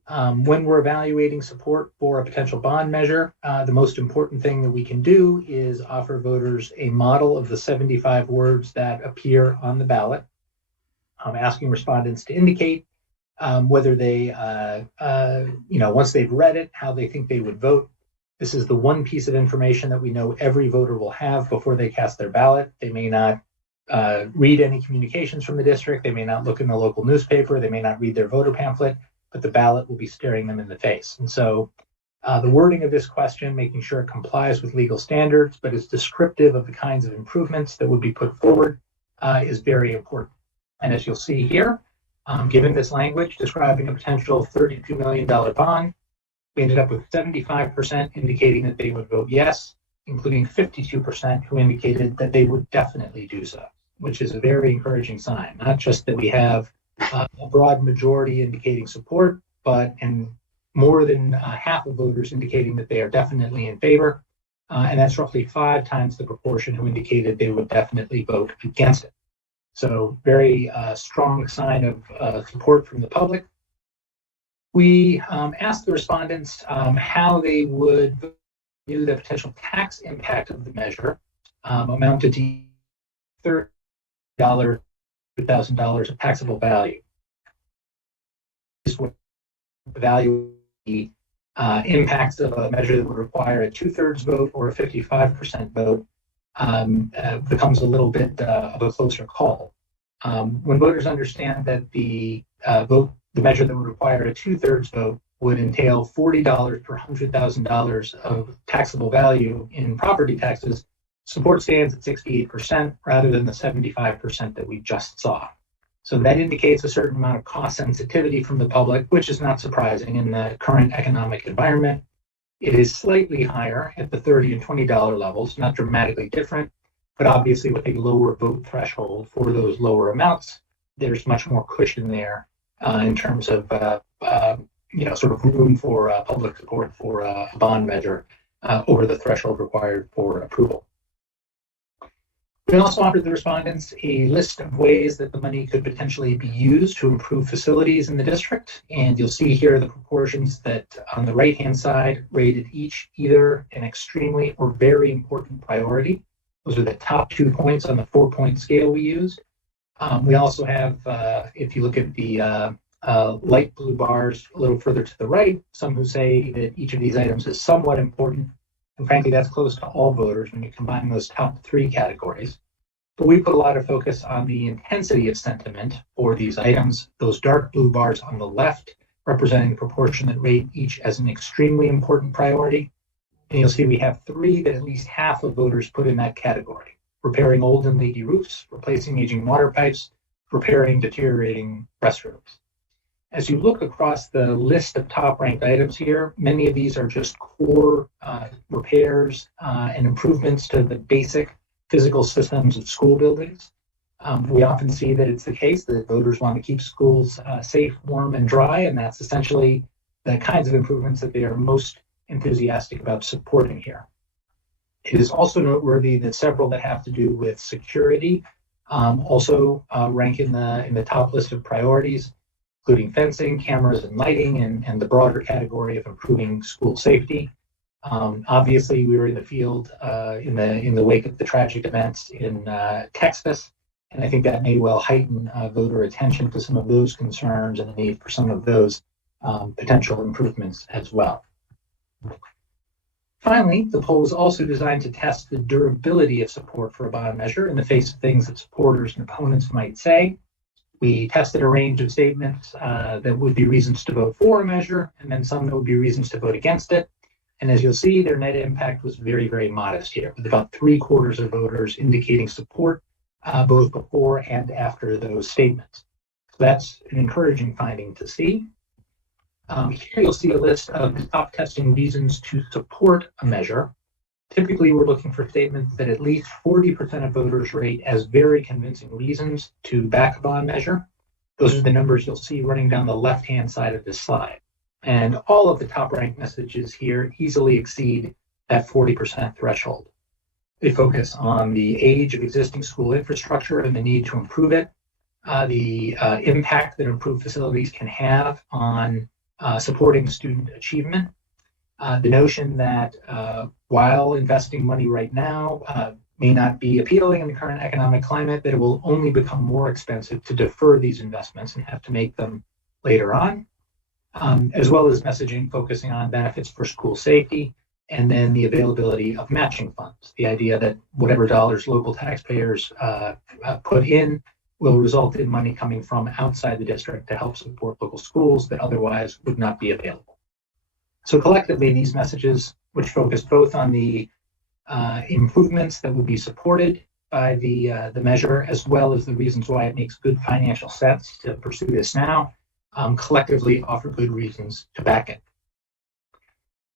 When we're evaluating support for a potential bond measure, the most important thing that we can do is offer voters a model of the 75 words that appear on the ballot. Asking respondents to indicate whether they, once they've read it, how they think they would vote. This is the one piece of information that we know every voter will have before they cast their ballot. They may not read any communications from the district. They may not look in the local newspaper. They may not read their voter pamphlet, but the ballot will be staring them in the face. And so the wording of this question, making sure it complies with legal standards, but is descriptive of the kinds of improvements that would be put forward, is very important. And as you'll see here, given this language describing a potential $32 million bond, we ended up with 75% indicating that they would vote yes, including 52% who indicated that they would definitely do so, which is a very encouraging sign. Not just that we have a broad majority indicating support, but more than half of voters indicating that they are definitely in favor. And that's roughly 5 times the proportion who indicated they would definitely vote against it. So very strong sign of support from the public. We asked the respondents how they would view the potential tax impact of the measure, amounted to $30,000 of taxable value. This would evaluate the impacts of a measure that would require a 2/3 vote or a 55% vote. Becomes a little bit of a closer call. When voters understand that the measure that would require a 2/3 vote would entail $40 per $100,000 of taxable value in property taxes, support stands at 68% rather than the 75% that we just saw. So that indicates a certain amount of cost sensitivity from the public, which is not surprising in the current economic environment. It is slightly higher at the $30 and $20 levels, not dramatically different, but obviously with a lower vote threshold for those lower amounts, there's much more cushion there in terms of sort of room for public support for a bond measure over the threshold required for approval. We also offered the respondents a list of ways that the money could potentially be used to improve facilities in the district. And you'll see here the proportions that on the right-hand side rated each either an extremely or very important priority. Those are the top 2 points on the 4-point scale we used. We also have, if you look at the light blue bars a little further to the right, some who say that each of these items is somewhat important. And frankly, that's close to all voters when you combine those top 3 categories. But we put a lot of focus on the intensity of sentiment for these items. Those dark blue bars on the left representing the proportion that rate each as an extremely important priority. And you'll see we have 3 that at least half of voters put in that category: repairing old and leaky roofs, replacing aging water pipes, repairing deteriorating restrooms. As you look across the list of top-ranked items here, many of these are just core repairs and improvements to the basic physical systems of school buildings. We often see that it's the case that voters want to keep schools safe, warm, and dry, and that's essentially the kinds of improvements that they are most enthusiastic about supporting here. It is also noteworthy that several that have to do with security also rank in the top list of priorities, including fencing, cameras, and lighting, and the broader category of improving school safety. Obviously, we were in the field in the wake of the tragic events in Texas, and I think that may well heighten voter attention to some of those concerns and the need for some of those potential improvements as well. Finally, the poll was also designed to test the durability of support for a bond measure in the face of things that supporters and opponents might say. We tested a range of statements that would be reasons to vote for a measure, and then some that would be reasons to vote against it. And as you'll see, their net impact was very, very modest here, with about 3/4 of voters indicating support both before and after those statements. So that's an encouraging finding to see. Here you'll see a list of the top testing reasons to support a measure. Typically, we're looking for statements that at least 40% of voters rate as very convincing reasons to back a bond measure. Those are the numbers you'll see running down the left-hand side of this slide. And all of the top-ranked messages here easily exceed that 40% threshold. They focus on the age of existing school infrastructure and the need to improve it, the impact that improved facilities can have on supporting student achievement, the notion that while investing money right now may not be appealing in the current economic climate, that it will only become more expensive to defer these investments and have to make them later on, as well as messaging focusing on benefits for school safety, and then the availability of matching funds, the idea that whatever dollars local taxpayers put in will result in money coming from outside the district to help support local schools that otherwise would not be available. So collectively, these messages, which focus both on the improvements that will be supported by the measure, as well as the reasons why it makes good financial sense to pursue this now, collectively offer good reasons to back it.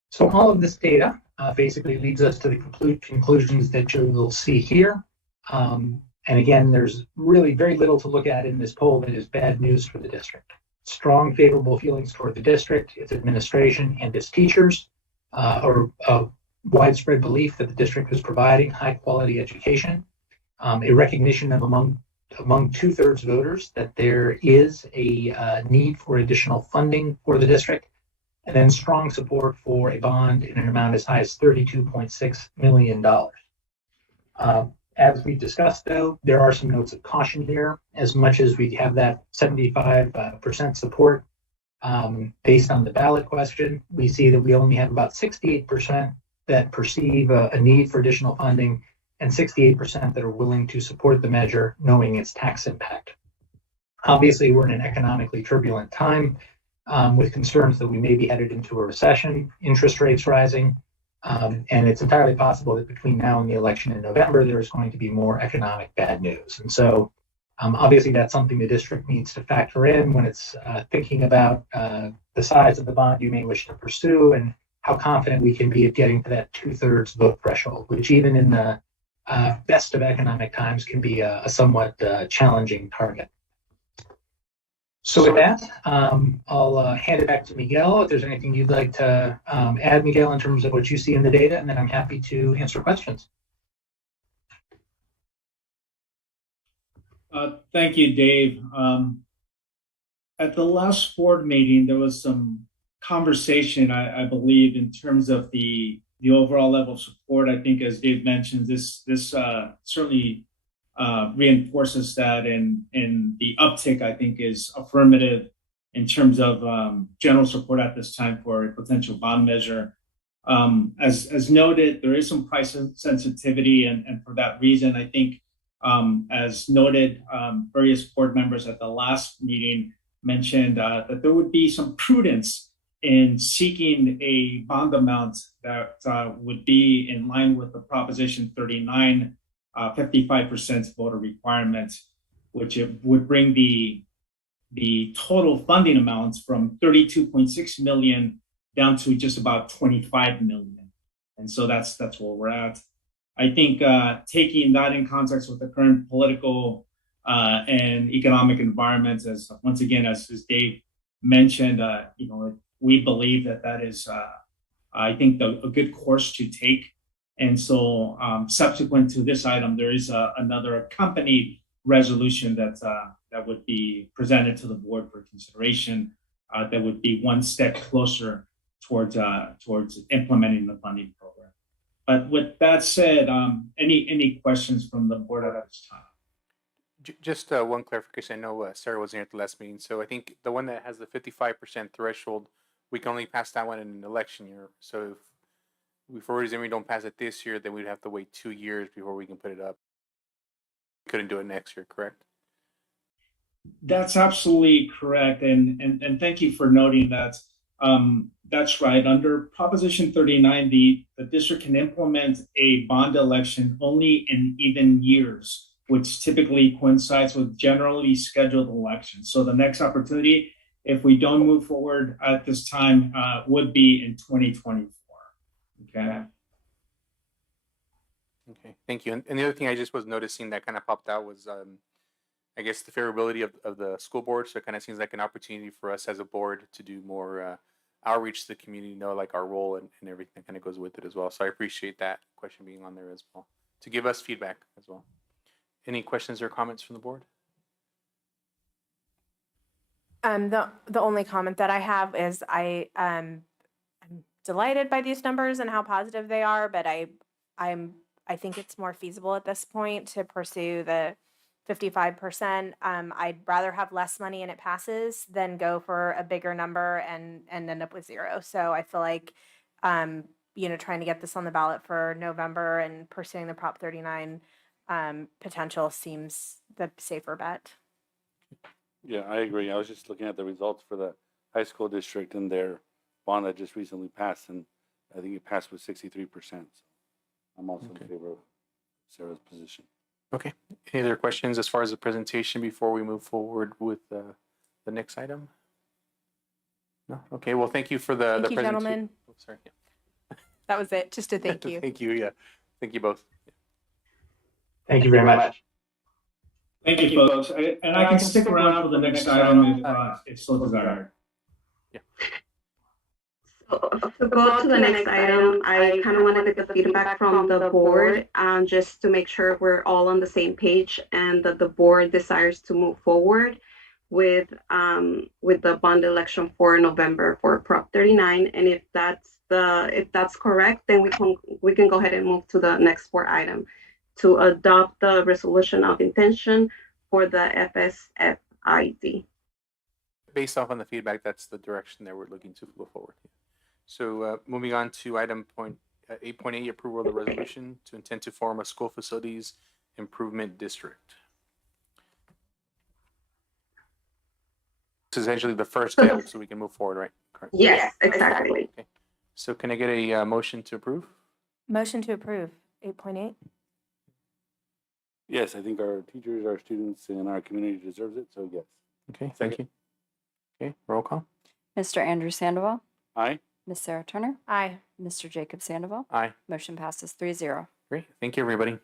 So all of this data basically leads us to the conclusions that you will see here. And again, there's really very little to look at in this poll that is bad news for the district. Strong favorable feelings toward the district, its administration, and its teachers, or a widespread belief that the district is providing high quality education, a recognition of among 2/3 voters that there is a need for additional funding for the district, and then strong support for a bond in an amount as high as $32.6 million. As we discussed, though, there are some notes of caution here. As much as we have that 75% support based on the ballot question, we see that we only have about 68% that perceive a need for additional funding and 68% that are willing to support the measure, knowing its tax impact. Obviously, we're in an economically turbulent time with concerns that we may be headed into a recession, interest rates rising, and it's entirely possible that between now and the election in November, there is going to be more economic bad news. And so obviously that's something the district needs to factor in when it's thinking about the size of the bond you may wish to pursue and how confident we can be of getting to that 2/3 vote threshold, which even in the best of economic times can be a somewhat challenging target. So with that, I'll hand it back to Miguel. If there's anything you'd like to add, Miguel, in terms of what you see in the data, and then I'm happy to answer questions. Thank you, Dave. At the last board meeting, there was some conversation, I believe, in terms of the overall level of support. I think, as Dave mentioned, this certainly reinforces that, and the uptick, I think, is affirmative in terms of general support at this time for a potential bond measure. As noted, there is some price sensitivity, and for that reason, I think, as noted, various board members at the last meeting mentioned that there would be some prudence in seeking a bond amount that would be in line with the Proposition 39 55% voter requirement, which it would bring the total funding amounts from 32.6 million down to just about 25 million. And so that's where we're at. I think taking that in context with the current political and economic environment, as once again, as Dave mentioned, we believe that is, I think, a good course to take. And so subsequent to this item, there is another accompanied resolution that would be presented to the board for consideration that would be one step closer towards implementing the funding program. But with that said, any questions from the board at this time? Just one clarification. I know Sarah wasn't here at the last meeting. So I think the one that has the 55% threshold, we can only pass that one in an election year. So if for reason we don't pass it this year, then we'd have to wait 2 years before we can put it up. We couldn't do it next year, correct? That's absolutely correct. And thank you for noting that. That's right. Under Proposition 39, the district can implement a bond election only in even years, which typically coincides with generally scheduled elections. So the next opportunity, if we don't move forward at this time, would be in 2024. Okay. Okay, thank you. And the other thing I just was noticing that kind of popped out was, I guess, the favorability of the school board. So it kind of seems like an opportunity for us as a board to do more outreach to the community, know like our role and everything that kind of goes with it as well. So I appreciate that question being on there as well, to give us feedback as well. Any questions or comments from the board? The only comment that I have is I'm delighted by these numbers and how positive they are, but I think it's more feasible at this point to pursue the 55%. I'd rather have less money and it passes than go for a bigger number and end up with zero. So I feel like trying to get this on the ballot for November and pursuing the Prop 39 potential seems the safer bet. Yeah, I agree. I was just looking at the results for the high school district and their bond that just recently passed, and I think it passed with 63%. So I'm also in favor of Sarah's position. Okay. Any other questions as far as the presentation before we move forward with the next item? No? Okay. Well, thank you for the Thank you, presentation. gentlemen. Oh, sorry. Yeah. That was it. Just to thank you. Thank you. Yeah. Thank you both. Thank you very much. Thank you, folks. I can stick around for the next item if so desired. To go to the next item, I kind of want to get the feedback from the board, just to make sure we're all on the same page and that the board desires to move forward with the bond election for November for Prop 39. And if that's correct, then we can go ahead and move to the next board item to adopt the resolution of intention for the FSFID. Based off on the feedback, that's the direction that we're looking to go forward. So moving on to item 8.8, approval of the resolution to intend to form a school facilities improvement district. This is essentially the first step, so we can move forward, right? Correct. Yes, exactly. Okay. So can I get a motion to approve? Motion to approve 8.8. Yes, I think our teachers, our students, and our community deserves it, so yes. Okay, thank you. Okay, roll call. Mr. Andrew Sandoval, Aye. Ms. Sarah Turner, Aye. Mr. Jacob Sandoval. Aye. Motion passes 3-0. Great. Thank you, everybody.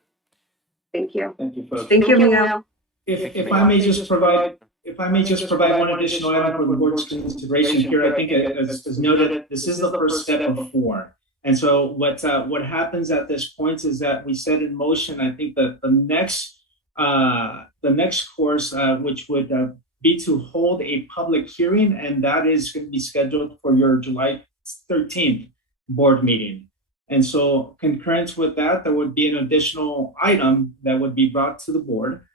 Thank you. Thank you, folks. Thank you, Miguel. If I may just provide one additional item for the board's consideration here, I think as noted, this is the first step of 4. And so what happens at this point is that we set in motion, I think that the next course, which would be to hold a public hearing, and that is going to be scheduled for your July 13th board meeting. And so concurrent with that, there would be an additional item that would be brought to the board.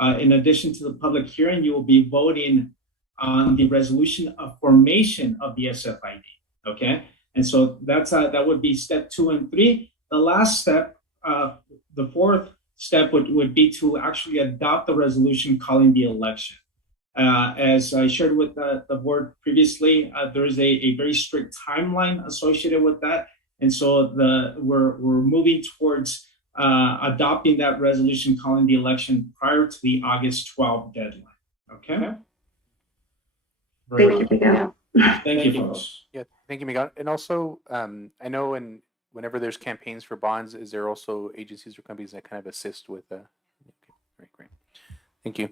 In addition to the public hearing, you will be voting on the resolution of formation of the SFID, okay? And so that would be step 2 and 3. The last step, the fourth step would be to actually adopt the resolution calling the election. As I shared with the board previously, there is a very strict timeline associated with that. And so we're moving towards adopting that resolution calling the election prior to the August 12th deadline. Okay? Thank you, Miguel. Thank you, folks. Yeah, thank you, Miguel. And also, I know whenever there's campaigns for bonds, is there also agencies or companies that kind of assist with? Okay, great. Thank you.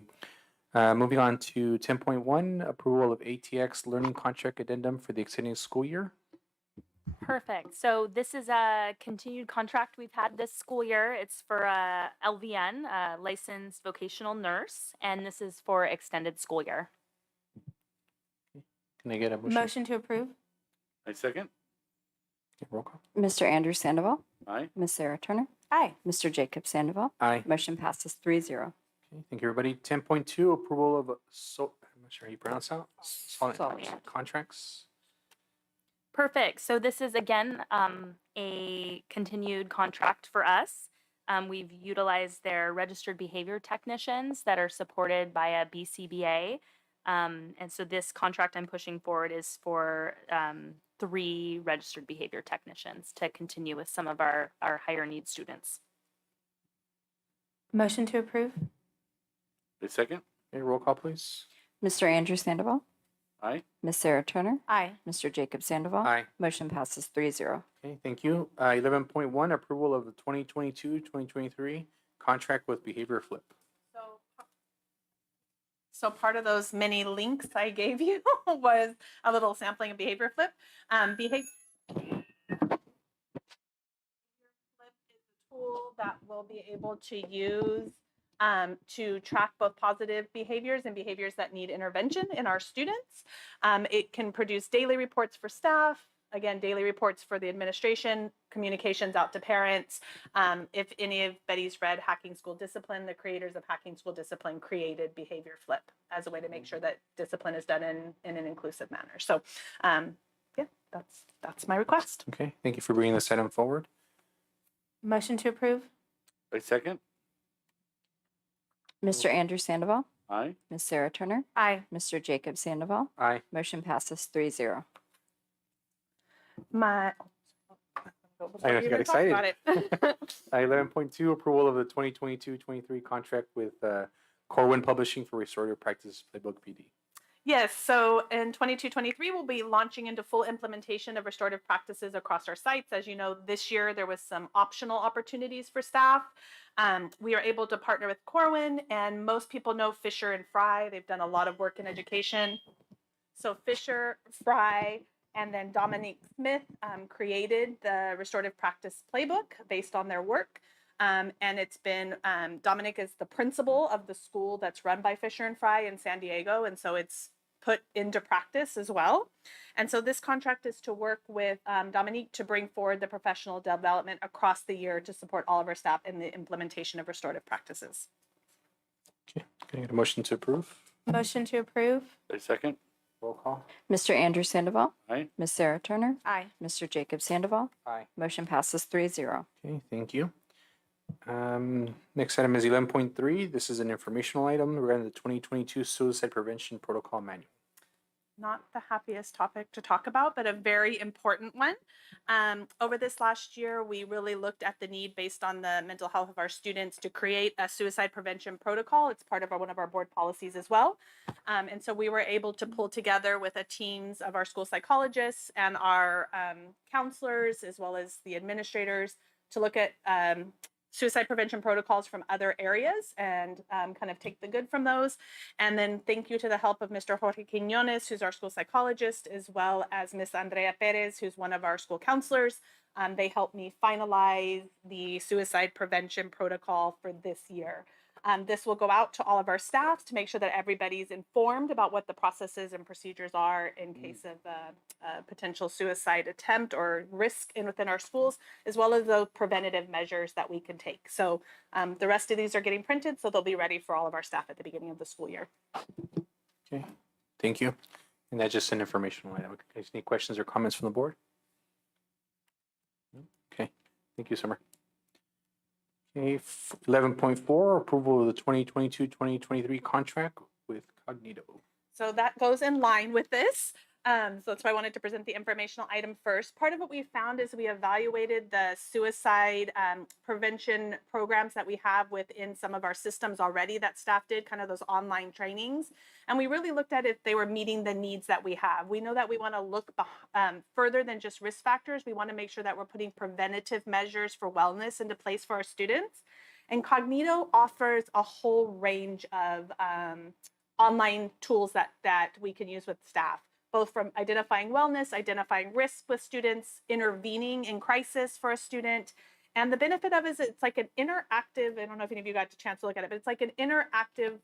Moving on to 10.1, approval of ATX learning contract addendum for the extending school year. Perfect. So this is a continued contract we've had this school year. It's for LVN, licensed vocational nurse, and this is for extended school year. Can I get a motion? Motion to approve. I second. Okay, roll call. Mr. Andrew Sandoval, Aye. Ms. Sarah Turner, Aye. Mr. Jacob Sandoval. Aye. Motion passes 3-0. Okay, thank you, everybody. 10.2, approval of I'm not sure how you pronounce that. Solid. Contracts. Perfect. So this is again a continued contract for us. We've utilized their registered behavior technicians that are supported by a BCBA. And so this contract I'm pushing forward is for 3 registered behavior technicians to continue with some of our higher need students. Motion to approve. I second. Okay, roll call, please. Mr. Andrew Sandoval, Aye. Ms. Sarah Turner, Aye. Mr. Jacob Sandoval. Aye. Motion passes 3-0. Okay, thank you. 11.1, approval of the 2022-2023 contract with Behavior Flip. So part of those many links I gave you was a little sampling of Behavior Flip. Behavior Flip is a tool that we'll be able to use to track both positive behaviors and behaviors that need intervention in our students. It can produce daily reports for staff, again, daily reports for the administration, communications out to parents. If anybody's read Hacking School Discipline, the creators of Hacking School Discipline created Behavior Flip as a way to make sure that discipline is done in an inclusive manner. So yeah, that's my request. Okay, thank you for bringing this item forward. Motion to approve. I second. Mr. Andrew Sandoval, Aye. Ms. Sarah Turner, Aye. Mr. Jacob Sandoval. Aye. Motion passes 3-0. My I got excited. Got it. 11.2, approval of the 2022-23 contract with Corwin Publishing for Restorative Practice Playbook PD. Yes, so in 22-23, we'll be launching into full implementation of restorative practices across our sites. As you know, this year there was some optional opportunities for staff. We are able to partner with Corwin, and most people know Fisher and Fry. They've done a lot of work in education. So Fisher, Fry, and then Dominique Smith created the restorative practice playbook based on their work. And it's been, Dominic is the principal of the school that's run by Fisher and Fry in San Diego. And so it's put into practice as well. And so this contract is to work with Dominique to bring forward the professional development across the year to support all of our staff in the implementation of restorative practices. Okay, can I get a motion to approve? Motion to approve. A second? Roll call. Mr. Andrew Sandoval, Aye. Ms. Sarah Turner, Aye. Mr. Jacob Sandoval. Aye. Motion passes 3-0. Okay, thank you. Next item is 11.3. This is an informational item regarding the 2022 Suicide Prevention Protocol Manual. Not the happiest topic to talk about, but a very important one. Over this last year, we really looked at the need based on the mental health of our students to create a suicide prevention protocol. It's part of one of our board policies as well. And so we were able to pull together with a teams of our school psychologists and our counselors, as well as the administrators, to look at suicide prevention protocols from other areas and kind of take the good from those. And then thank you to the help of Mr. Jorge Quinones, who's our school psychologist, as well as Ms. Andrea Perez, who's one of our school counselors. They helped me finalize the suicide prevention protocol for this year. This will go out to all of our staff to make sure that everybody's informed about what the processes and procedures are in case of a potential suicide attempt or risk within our schools, as well as the preventative measures that we can take. So the rest of these are getting printed, so they'll be ready for all of our staff at the beginning of the school year. Okay, thank you. And that's just an informational item. Guys, any questions or comments from the board? Okay, thank you, Summer. Okay, 11.4, approval of the 2022-2023 contract with Cognito. So that goes in line with this. So that's why I wanted to present the informational item first. Part of what we found is we evaluated the suicide prevention programs that we have within some of our systems already that staff did, kind of those online trainings. And we really looked at if they were meeting the needs that we have. We know that we want to look further than just risk factors. We want to make sure that we're putting preventative measures for wellness into place for our students. And Cognito offers a whole range of online tools that we can use with staff, both from identifying wellness, identifying risk with students, intervening in crisis for a student. And the benefit of it is it's like an interactive, I don't know if any of you got a chance to look at it, but it's like an interactive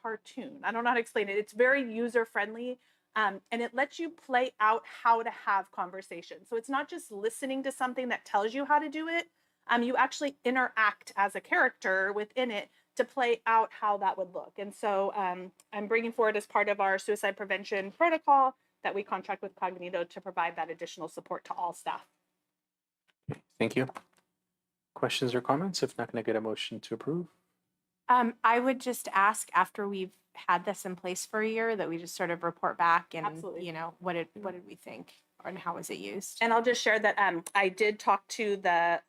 cartoon. I don't know how to explain it. It's very user-friendly, and it lets you play out how to have conversations. So it's not just listening to something that tells you how to do it. You actually interact as a character within it to play out how that would look. And so I'm bringing forward as part of our suicide prevention protocol that we contract with Cognito to provide that additional support to all staff. Okay, thank you. Questions or comments? If not, can I get a motion to approve? I would just ask after we've had this in place for a year that we just sort of report back and, Absolutely. you know, what did we think and how was it used? And I'll just share that I did talk to the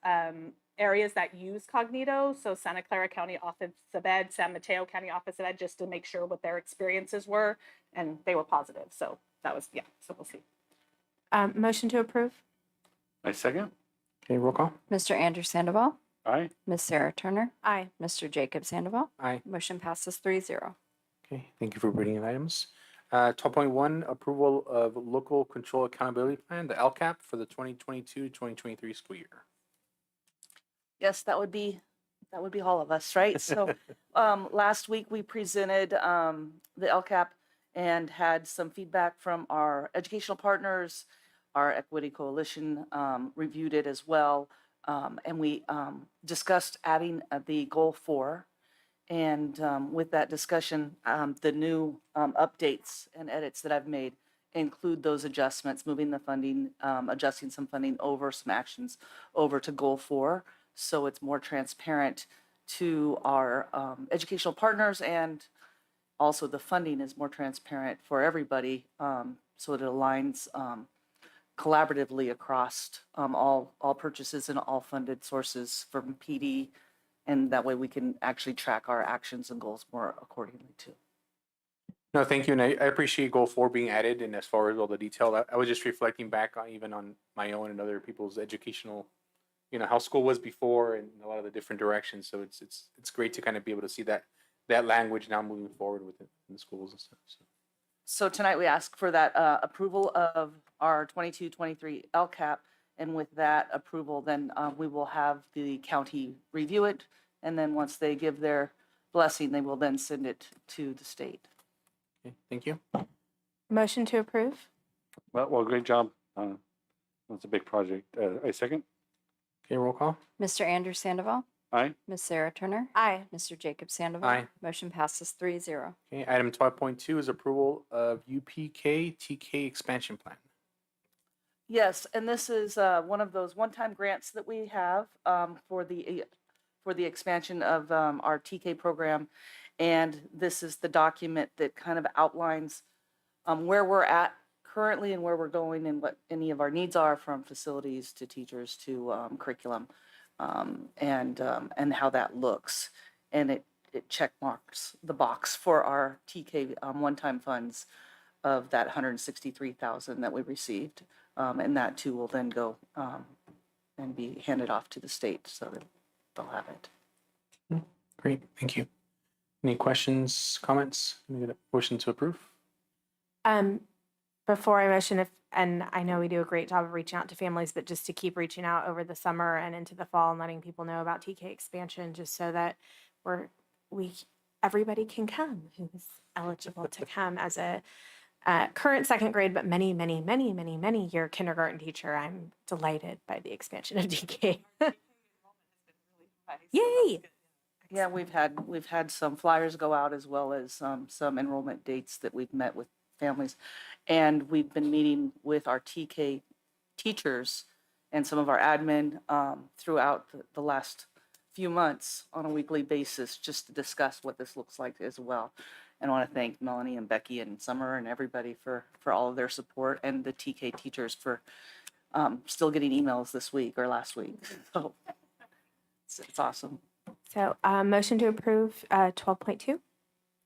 areas that use Cognito, so Santa Clara County Office of Ed, San Mateo County Office of Ed, just to make sure what their experiences were, and they were positive. So that was, yeah, so we'll see. Motion to approve? A second? Okay, roll call. Mr. Andrew Sandoval, Aye. Ms. Sarah Turner, Aye. Mr. Jacob Sandoval. Aye. Motion passes 3-0. Okay, thank you for reading the items. 12.1, approval of local control accountability plan, the LCAP, for the 2022-2023 school year. Yes, that would be all of us, right? So last week we presented the LCAP and had some feedback from our educational partners. Our Equity Coalition reviewed it as well. And we discussed adding the goal 4. And with that discussion, the new updates and edits that I've made include those adjustments, moving the funding, adjusting some funding over, some actions over to goal 4. So it's more transparent to our educational partners, and also the funding is more transparent for everybody. So it aligns collaboratively across all purchases and all funded sources from PD. And that way we can actually track our actions and goals more accordingly too. No, thank you. And I appreciate goal 4 being added. And as far as all the detail, I was just reflecting back on even on my own and other people's educational, how school was before and a lot of the different directions. So it's great to kind of be able to see that language now moving forward with it in the schools and stuff. So tonight we ask for that approval of our 22-23 LCAP. And with that approval, then we will have the county review it. And then once they give their blessing, they will then send it to the state. Okay, thank you. Motion to approve? Well, great job. That's a big project. I second. Okay, roll call. Mr. Andrew Sandoval, Aye. Ms. Sarah Turner, Aye. Mr. Jacob Sandoval. Aye. Motion passes 3-0. Okay, item 12.2 is approval of UPK TK expansion plan. Yes, and this is one of those one-time grants that we have for the expansion of our TK program. And this is the document that kind of outlines where we're at currently and where we're going and what any of our needs are, from facilities to teachers to curriculum, and how that looks. And it check marks the box for our TK one-time funds of that $163,000 that we received. And that too will then go and be handed off to the state so that they'll have it. Great, thank you. Any questions, comments? Can we get a motion to approve? Before I motion, and I know we do a great job of reaching out to families, but just to keep reaching out over the summer and into the fall and letting people know about TK expansion, just so that everybody can come who's eligible to come as a current second grade, but many, many, many, many, many year kindergarten teacher. I'm delighted by the expansion of TK. Yay! Yeah, we've had some flyers go out, as well as some enrollment dates that we've met with families. And we've been meeting with our TK teachers and some of our admin throughout the last few months on a weekly basis, just to discuss what this looks like as well. And I want to thank Melanie and Becky and Summer and everybody for all of their support, and the TK teachers for still getting emails this week or last week. So it's awesome. So motion to approve 12.2.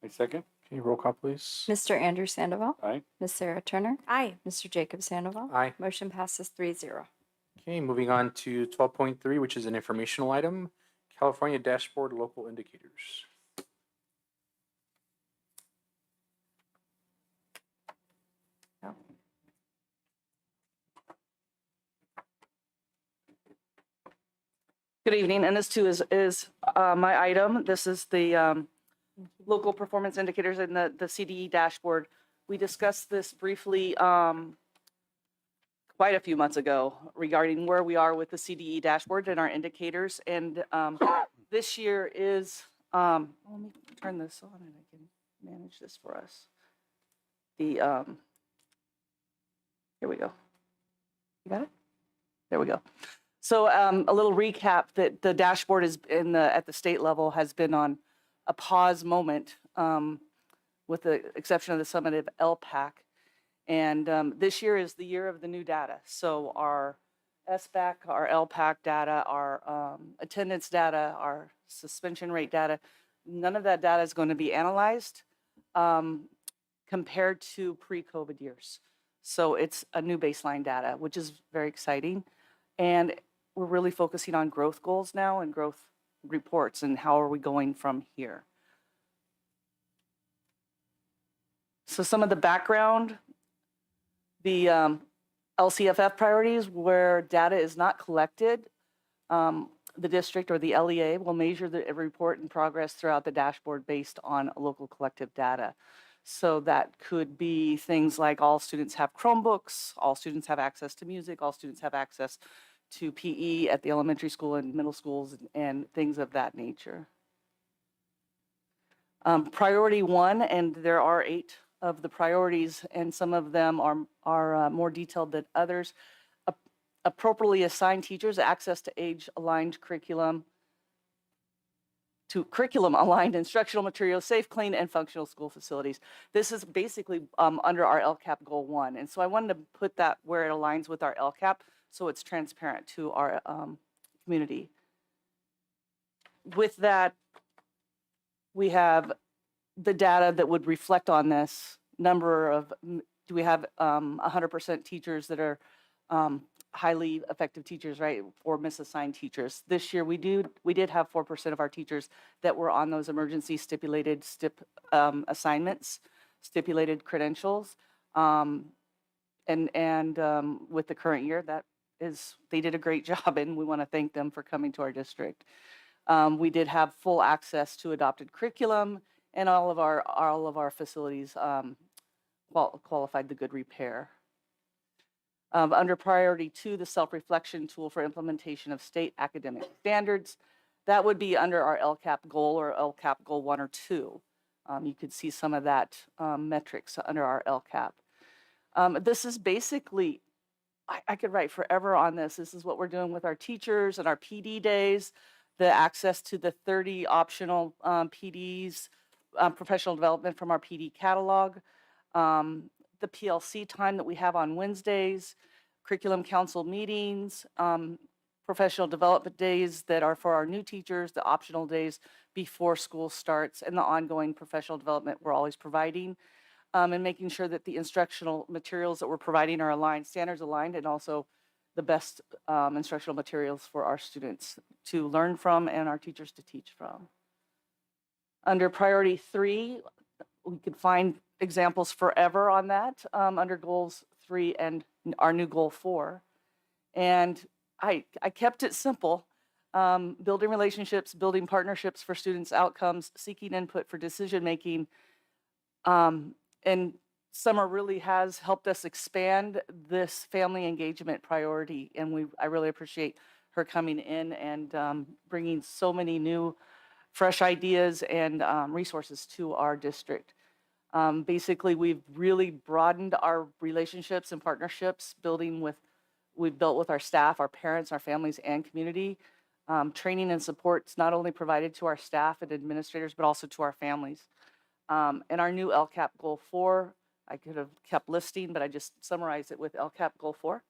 I second. Okay, roll call, please. Mr. Andrew Sandoval, Aye. Ms. Sarah Turner, Aye. Mr. Jacob Sandoval. Aye. Motion passes 3-0. Okay, moving on to 12.3, which is an informational item, California Dashboard Local Indicators. Good evening, and this too is my item. This is the local performance indicators in the CDE dashboard. We discussed this briefly quite a few months ago regarding where we are with the CDE dashboard and our indicators. And this year is, let me turn this on and I can manage this for us. Here we go. You got it? There we go. So a little recap that the dashboard is at the state level has been on a pause moment, with the exception of the summative LPAC. And this year is the year of the new data. So our SBAC, our LPAC data, our attendance data, our suspension rate data, none of that data is going to be analyzed compared to pre-COVID years. So it's a new baseline data, which is very exciting. And we're really focusing on growth goals now and growth reports and how are we going from here. So some of the background, the LCFF priorities where data is not collected, the district or the LEA will measure the report and progress throughout the dashboard based on local collective data. So that could be things like all students have Chromebooks, all students have access to music, all students have access to PE at the elementary school and middle schools, and things of that nature. Priority 1, and there are 8 of the priorities, and some of them are more detailed than others. Appropriately assign teachers access to age-aligned curriculum, to curriculum-aligned instructional materials, safe, clean, and functional school facilities. This is basically under our LCAP Goal 1. And so I wanted to put that where it aligns with our LCAP so it's transparent to our community. With that, we have the data that would reflect on this number of, do we have 100% teachers that are highly effective teachers, right, or misassigned teachers? This year we did have 4% of our teachers that were on those emergency stipulated assignments, stipulated credentials. With the current year, they did a great job, and we want to thank them for coming to our district. We did have full access to adopted curriculum, and all of our facilities qualified the good repair. Under priority 2, the self-reflection tool for implementation of state academic standards, that would be under our LCAP goal or LCAP goal 1 or 2. You could see some of that metrics under our LCAP. This is basically, I could write forever on this. This is what we're doing with our teachers and our PD days, the access to the 30 optional PDs, professional development from our PD catalog, the PLC time that we have on Wednesdays, curriculum council meetings, professional development days that are for our new teachers, the optional days before school starts, and the ongoing professional development we're always providing, and making sure that the instructional materials that we're providing are aligned, standards aligned, and also the best instructional materials for our students to learn from and our teachers to teach from. Under priority 3, we could find examples forever on that under goals 3 and our new goal 4. And I kept it simple. Building relationships, building partnerships for students' outcomes, seeking input for decision-making. And Summer really has helped us expand this family engagement priority. And I really appreciate her coming in and bringing so many new, fresh ideas and resources to our district. Basically, we've really broadened our relationships and partnerships, we've built with our staff, our parents, our families, and community. Training and support's not only provided to our staff and administrators, but also to our families. And our new LCAP Goal 4, I could have kept listing, but I just summarized it with LCAP Goal 4.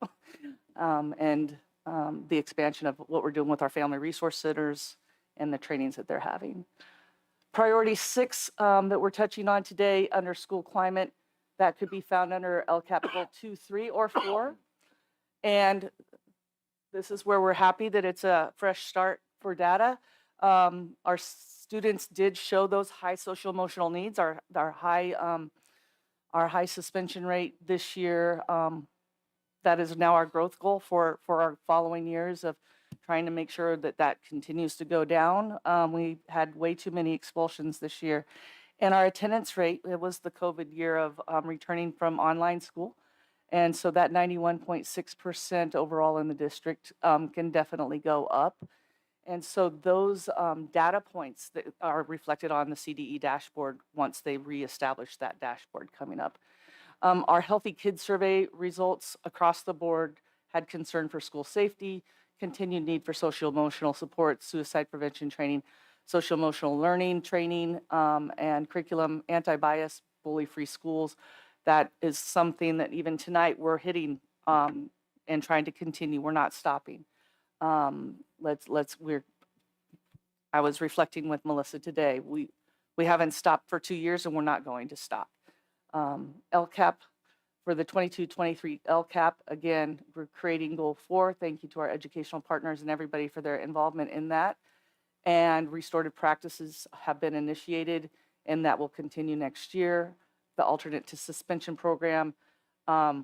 The expansion of what we're doing with our family resource centers and the trainings that they're having. Priority 6 that we're touching on today under school climate, that could be found under LCAP Goal 2, 3, or 4. And this is where we're happy that it's a fresh start for data. Our students did show those high social emotional needs, our high suspension rate this year. That is now our growth goal for our following years of trying to make sure that that continues to go down. We had way too many expulsions this year. And our attendance rate, it was the COVID year of returning from online school. And so that 91.6% overall in the district can definitely go up. And so those data points that are reflected on the CDE dashboard once they reestablish that dashboard coming up. Our Healthy Kids Survey results across the board had concern for school safety, continued need for social emotional support, suicide prevention training, social emotional learning training, and curriculum, anti-bias, bully-free schools. That is something that even tonight we're hitting and trying to continue. We're not stopping. I was reflecting with Melissa today. We haven't stopped for 2 years and we're not going to stop. LCAP for the 22-23 LCAP, again, we're creating goal 4. Thank you to our educational partners and everybody for their involvement in that. And restorative practices have been initiated and that will continue next year. The alternate to suspension program,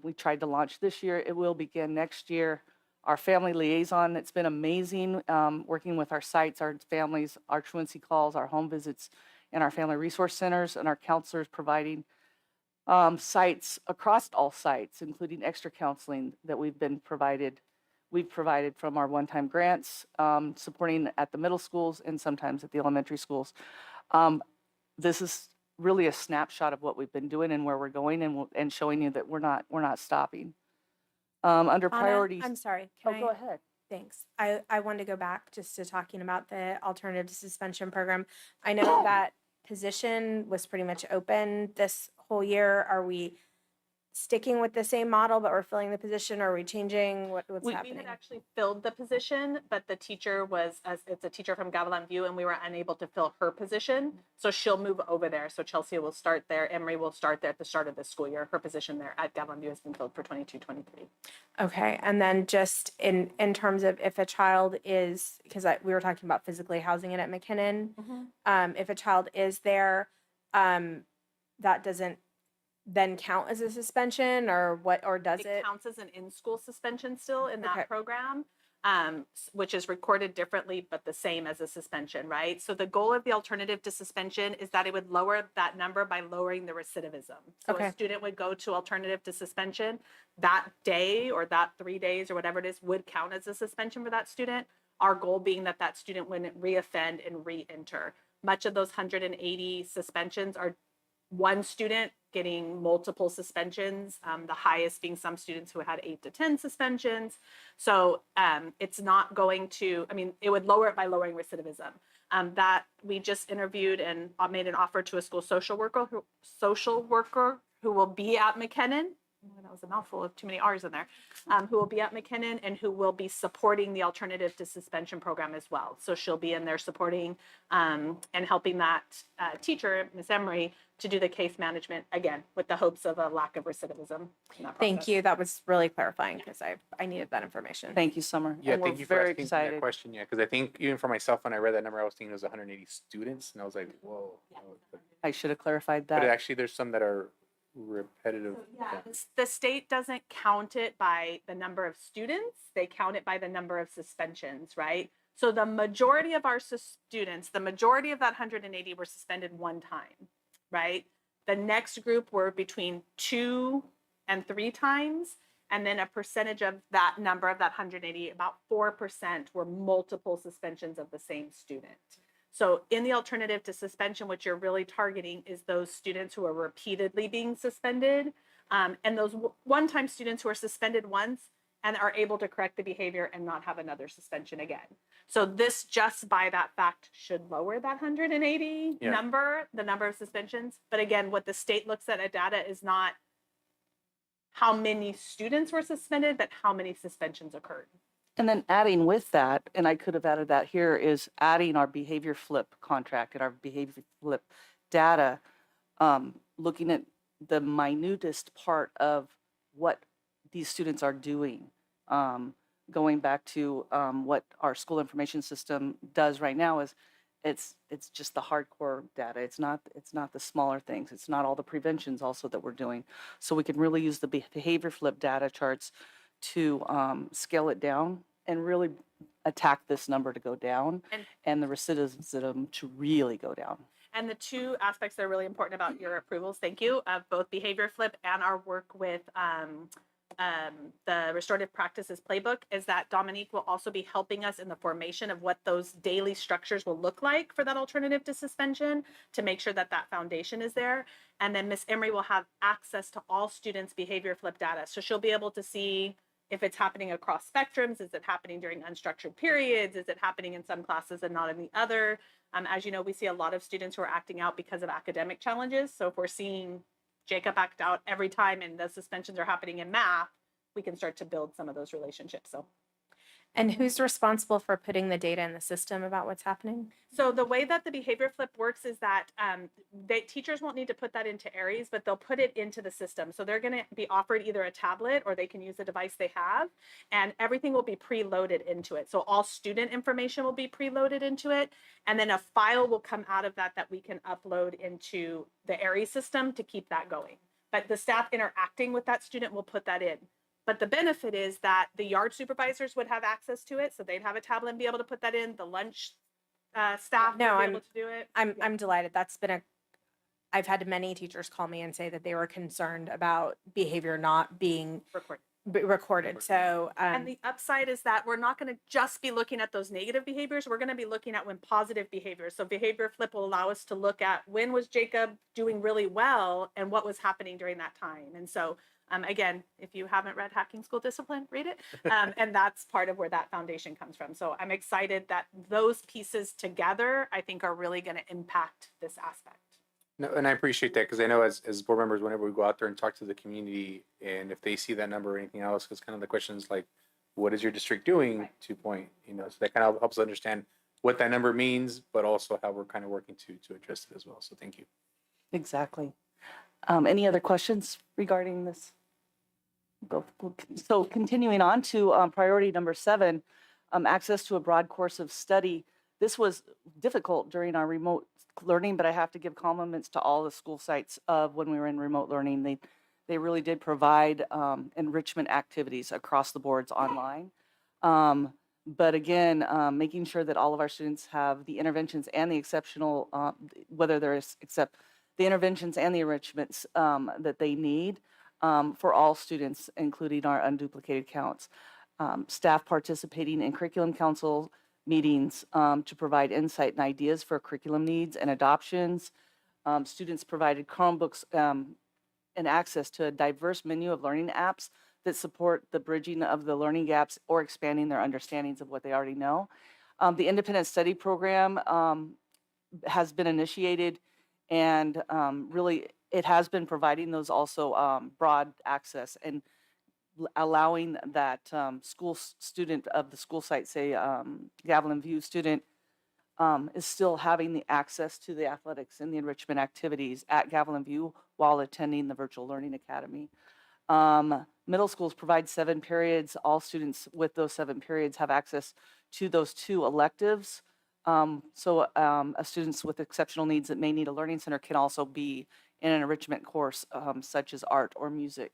we tried to launch this year. It will begin next year. Our family liaison, it's been amazing working with our sites, our families, our truancy calls, our home visits, and our family resource centers, and our counselors providing sites across all sites, including extra counseling that we've provided from our one-time grants, supporting at the middle schools and sometimes at the elementary schools. This is really a snapshot of what we've been doing and where we're going, and showing you that we're not stopping. Under Anna, priorities. I'm sorry. Go ahead. Thanks. I wanted to go back just to talking about the alternative to suspension program. I know that position was pretty much open this whole year. Are we sticking with the same model, but we're filling the position, or are we changing what's We happening? had actually filled the position, but the teacher was, it's a teacher from Gavilan View, and we were unable to fill her position. So she'll move over there. So Chelsea will start there. Emery will start there at the start of the school year. Her position there at Gavilan View has been filled for 22-23. Okay, and then just in terms of if a child is, because we were talking about physically housing it at McKinnon, if a child is there, that doesn't then count as a suspension, or what, or does it? Counts as an in-school suspension still in that Okay. program, which is recorded differently, but the same as a suspension, right? So the goal of the alternative to suspension is that it would lower that number by lowering the recidivism. So Okay. a student would go to alternative to suspension that day, or that 3 days, or whatever it is, would count as a suspension for that student. Our goal being that that student wouldn't reoffend and re-enter. Much of those 180 suspensions are one student getting multiple suspensions, the highest being some students who had 8 to 10 suspensions. So it's not going to, I mean, it would lower it by lowering recidivism. That we just interviewed and made an offer to a school social worker who will be at McKinnon. Oh, that was a mouthful of too many R's in there. Who will be at McKinnon and who will be supporting the alternative to suspension program as well. So she'll be in there supporting and helping that teacher, Ms. Emery, to do the case management, again, with the hopes of a lack of recidivism in that Thank process. you. That was really clarifying, because I needed that information. Thank you, Summer. Yeah, And we're thank you for very asking excited. that question. Yeah, because I think even for myself, when I read that number, I was thinking it was 180 students, and I was like, whoa. I should have clarified But that. actually, there's some that are repetitive. Yeah, the state doesn't count it by the number of students, they count it by the number of suspensions, right? So the majority of our students, the majority of that 180 were suspended one time, right? The next group were between 2 and 3 times. And then a percentage of that number of that 180, about 4% were multiple suspensions of the same student. So in the alternative to suspension, what you're really targeting is those students who are repeatedly being suspended, and those one-time students who are suspended once and are able to correct the behavior and not have another suspension again. So this, just by that fact, should lower that 180 number, the number of suspensions. But again, what the state looks at data is not how many students were suspended, but how many suspensions occurred. And then adding with that, and I could have added that here, is adding our behavior flip contract and our behavior flip data, looking at the minutest part of what these students are doing. Going back to what our school information system does right now is it's just the hardcore data. It's not the smaller things. It's not all the preventions also that we're doing. So we can really use the behavior flip data charts to scale it down and really attack this number to go down, and the recidivism to really go down. And the two aspects that are really important about your approvals, thank you, of both behavior flip and our work with the restorative practices playbook, is that Dominique will also be helping us in the formation of what those daily structures will look like for that alternative to suspension, to make sure that that foundation is there. And then Ms. Emery will have access to all students' behavior flip data. So she'll be able to see if it's happening across spectrums. Is it happening during unstructured periods? Is it happening in some classes and not in the other? As you know, we see a lot of students who are acting out because of academic challenges. So if we're seeing Jacob act out every time and the suspensions are happening in math, we can start to build some of those relationships. So, And who's responsible for putting the data in the system about what's happening? so the way that the behavior flip works is that teachers won't need to put that into Aries, but they'll put it into the system. So they're going to be offered either a tablet, or they can use the device they have, and everything will be preloaded into it. So all student information will be preloaded into it, and then a file will come out of that we can upload into the Aries system to keep that going. But the staff interacting with that student will put that in. But the benefit is that the yard supervisors would have access to it, so they'd have a tablet and be able to put that in. The lunch staff No, would be able to do it. I'm delighted. I've had many teachers call me and say that they were concerned about behavior not being recorded. So, and the upside is that we're not going to just be looking at those negative behaviors. We're going to be looking at when positive behaviors. So behavior flip will allow us to look at when was Jacob doing really well and what was happening during that time. And so, again, if you haven't read Hacking School Discipline, read it. And that's part of where that foundation comes from. So I'm excited that those pieces together, I think, are really going to impact this aspect. No, and I appreciate that because I know as board members, whenever we go out there and talk to the community, and if they see that number or anything else, because kind of the question is like, what is your district doing to point, so that kind of helps us understand what that number means, but also how we're kind of working to address it as well. So thank you. Exactly. Any other questions regarding this? So continuing on to priority number 7, access to a broad course of study. This was difficult during our remote learning, but I have to give compliments to all the school sites of when we were in remote learning. They really did provide enrichment activities across the boards online. But again, making sure that all of our students have the interventions and the exceptional, whether there's except the interventions and the enrichments that they need for all students, including our unduplicated counts. Staff participating in curriculum council meetings to provide insight and ideas for curriculum needs and adoptions. Students provided Chromebooks and access to a diverse menu of learning apps that support the bridging of the learning gaps or expanding their understandings of what they already know. The independent study program has been initiated, and really it has been providing those also broad access and allowing that school student of the school site, say Gavilan View student, is still having the access to the athletics and the enrichment activities at Gavilan View while attending the Virtual Learning Academy. Middle schools provide 7 periods. All students with those 7 periods have access to those 2 electives. Students with exceptional needs that may need a learning center can also be in an enrichment course such as art or music.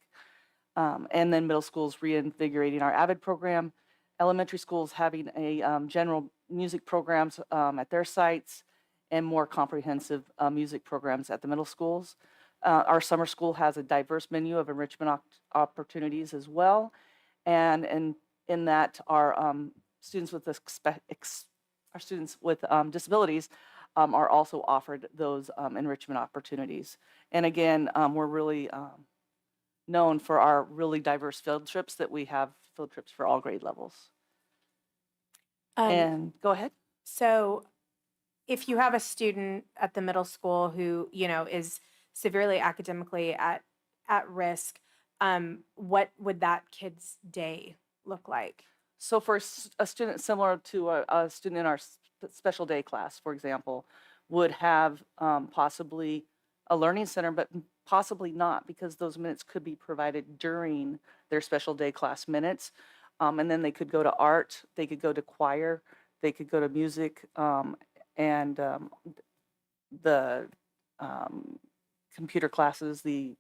And then middle schools reinvigorating our AVID program. Elementary schools having a general music programs at their sites and more comprehensive music programs at the middle schools. Our summer school has a diverse menu of enrichment opportunities as well. And in that, our students with disabilities are also offered those enrichment opportunities. And again, we're really known for our really diverse field trips that we have field trips for all grade levels. And go ahead. So if you have a student at the middle school who, is severely academically at risk, what would that kid's day look like? So for a student similar to a student in our special day class, for example, would have possibly a learning center, but possibly not, because those minutes could be provided during their special day class minutes. And then they could go to art, they could go to choir, they could go to music, and the computer classes, the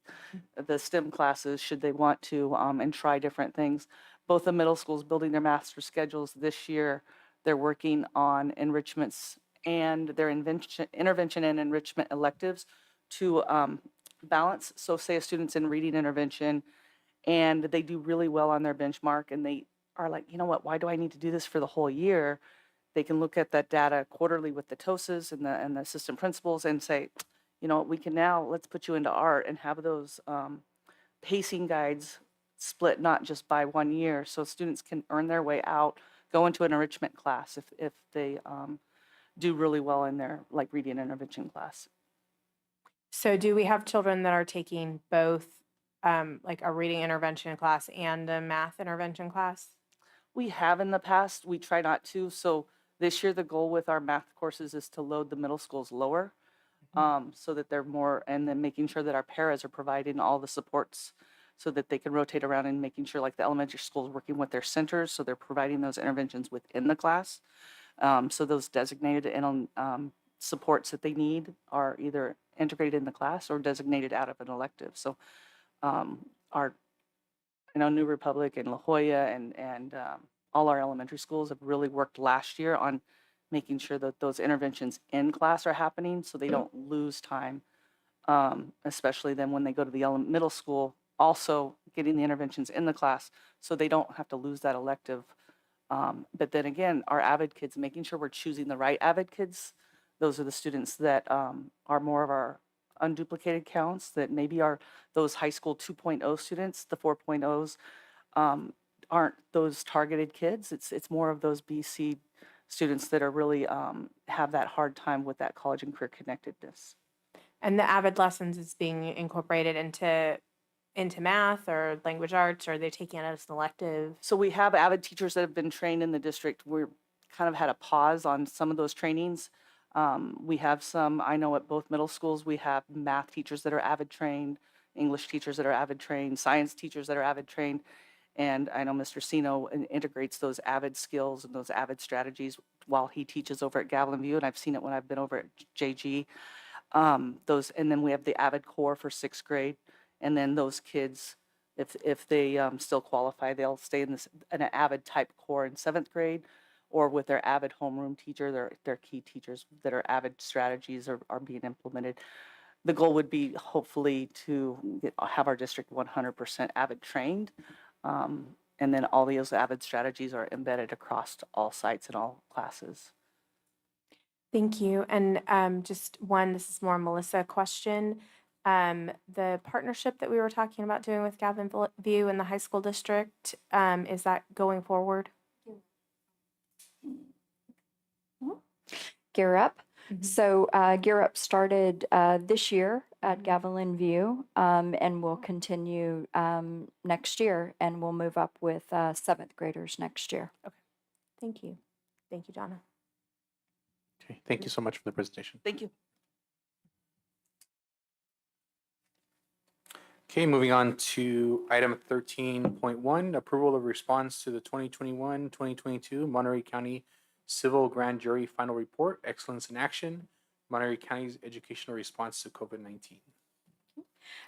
STEM classes, should they want to, and try different things. Both the middle schools building their master schedules this year. They're working on enrichments and their intervention and enrichment electives to balance. So say a student's in reading intervention and they do really well on their benchmark and they are like, you know what, why do I need to do this for the whole year? They can look at that data quarterly with the TOSAs and the assistant principals and say, we can now, let's put you into art and have those pacing guides split not just by 1 year, so students can earn their way out, go into an enrichment class if they do really well in their reading intervention class. So do we have children that are taking both a reading intervention class and a math intervention class? We have in the past. We try not to. So this year the goal with our math courses is to load the middle schools lower, so that they're more, and then making sure that our paras are providing all the supports so that they can rotate around, and making sure the elementary schools working with their centers, so they're providing those interventions within the class. So those designated supports that they need are either integrated in the class or designated out of an elective. So New Republic and La Jolla and all our elementary schools have really worked last year on making sure that those interventions in class are happening so they don't lose time, especially then when they go to the middle school, also getting the interventions in the class so they don't have to lose that elective. But then again, our AVID kids, making sure we're choosing the right AVID kids. Those are the students that are more of our unduplicated counts, that maybe are those high school 2.0 students. The 4.0s aren't those targeted kids. It's more of those BC students that are really have that hard time with that college and career connectedness. And the Avid lessons is being incorporated into math or language arts, or are they taking it as an elective? So we have avid teachers that have been trained in the district. We're kind of had a pause on some of those trainings. We have some, I know at both middle schools, we have math teachers that are avid trained, English teachers that are avid trained, science teachers that are avid trained. And I know Mr. Sino integrates those avid skills and those avid strategies while he teaches over at Gavilan View. And I've seen it when I've been over at JG. And then we have the avid core for 6th grade. And then those kids, if they still qualify, they'll stay in an avid type core in 7th grade, or with their avid homeroom teacher, their key teachers that are avid strategies are being implemented. The goal would be hopefully to have our district 100% avid trained. And then all those avid strategies are embedded across all sites and all classes. Thank you. And just one, this is more Melissa question. The partnership that we were talking about doing with Gavilan View and the high school district, is that going forward? Gear Up. Mhm. So Gear Up started this year at Gavilan View and will continue next year, and we'll move up with 7th graders next year. Thank you. Thank you, Donna. Okay, thank you so much for the presentation. Thank you. Okay, moving on to item 13.1, approval of response to the 2021-2022 Monterey County Civil Grand Jury Final Report, Excellence in Action, Monterey County's Educational Response to COVID-19.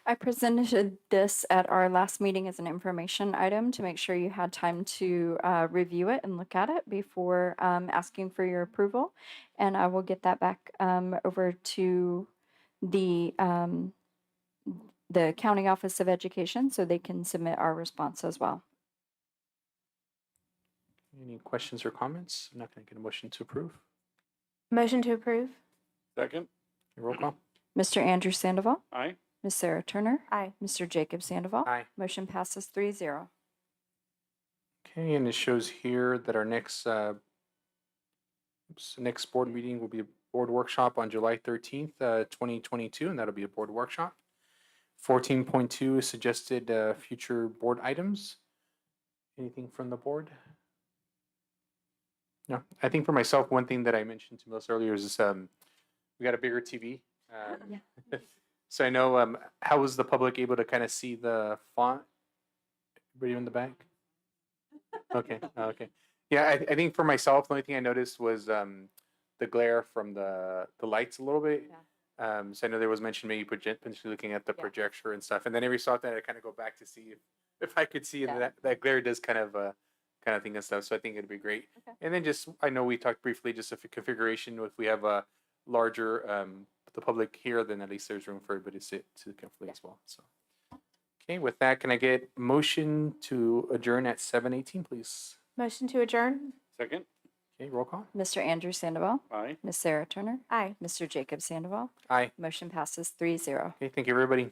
I presented this at our last meeting as an information item to make sure you had time to review it and look at it before asking for your approval. And I will get that back over to the County Office of Education so they can submit our response as well. Any questions or comments? I'm not going to get a motion to approve. Motion to approve? Second? Roll call. Mr. Andrew Sandoval, Aye. Ms. Sarah Turner, Aye. Mr. Jacob Sandoval. Aye. Motion passes 3-0. Okay, and it shows here that our next board meeting will be a board workshop on July 13th, 2022, and that'll be a board workshop. 14.2 is suggested future board items. Anything from the board? No, I think for myself, one thing that I mentioned to Melissa earlier is we got a bigger TV. So I know, how was the public able to kind of see the font? Everybody in the back? Okay, okay. Yeah, I think for myself, the only thing I noticed was the glare from the lights a little bit. So I know there was mention maybe potentially looking at the projector and stuff. And then every so often I kind of go back to see if I could see that glare does kind of thing and stuff. So I think it'd be great. Okay. And then just, I know we talked briefly just of a configuration. If we have a larger, the public here, then at least there's room for everybody to sit to comfortably as well. So, okay, with that, can I get motion to adjourn at 7:18, please? Motion to adjourn? Second? Okay, roll call. Mr. Andrew Sandoval, Aye. Ms. Sarah Turner, Aye. Mr. Jacob Sandoval. Aye. Motion passes 3-0. Okay, thank you, everybody.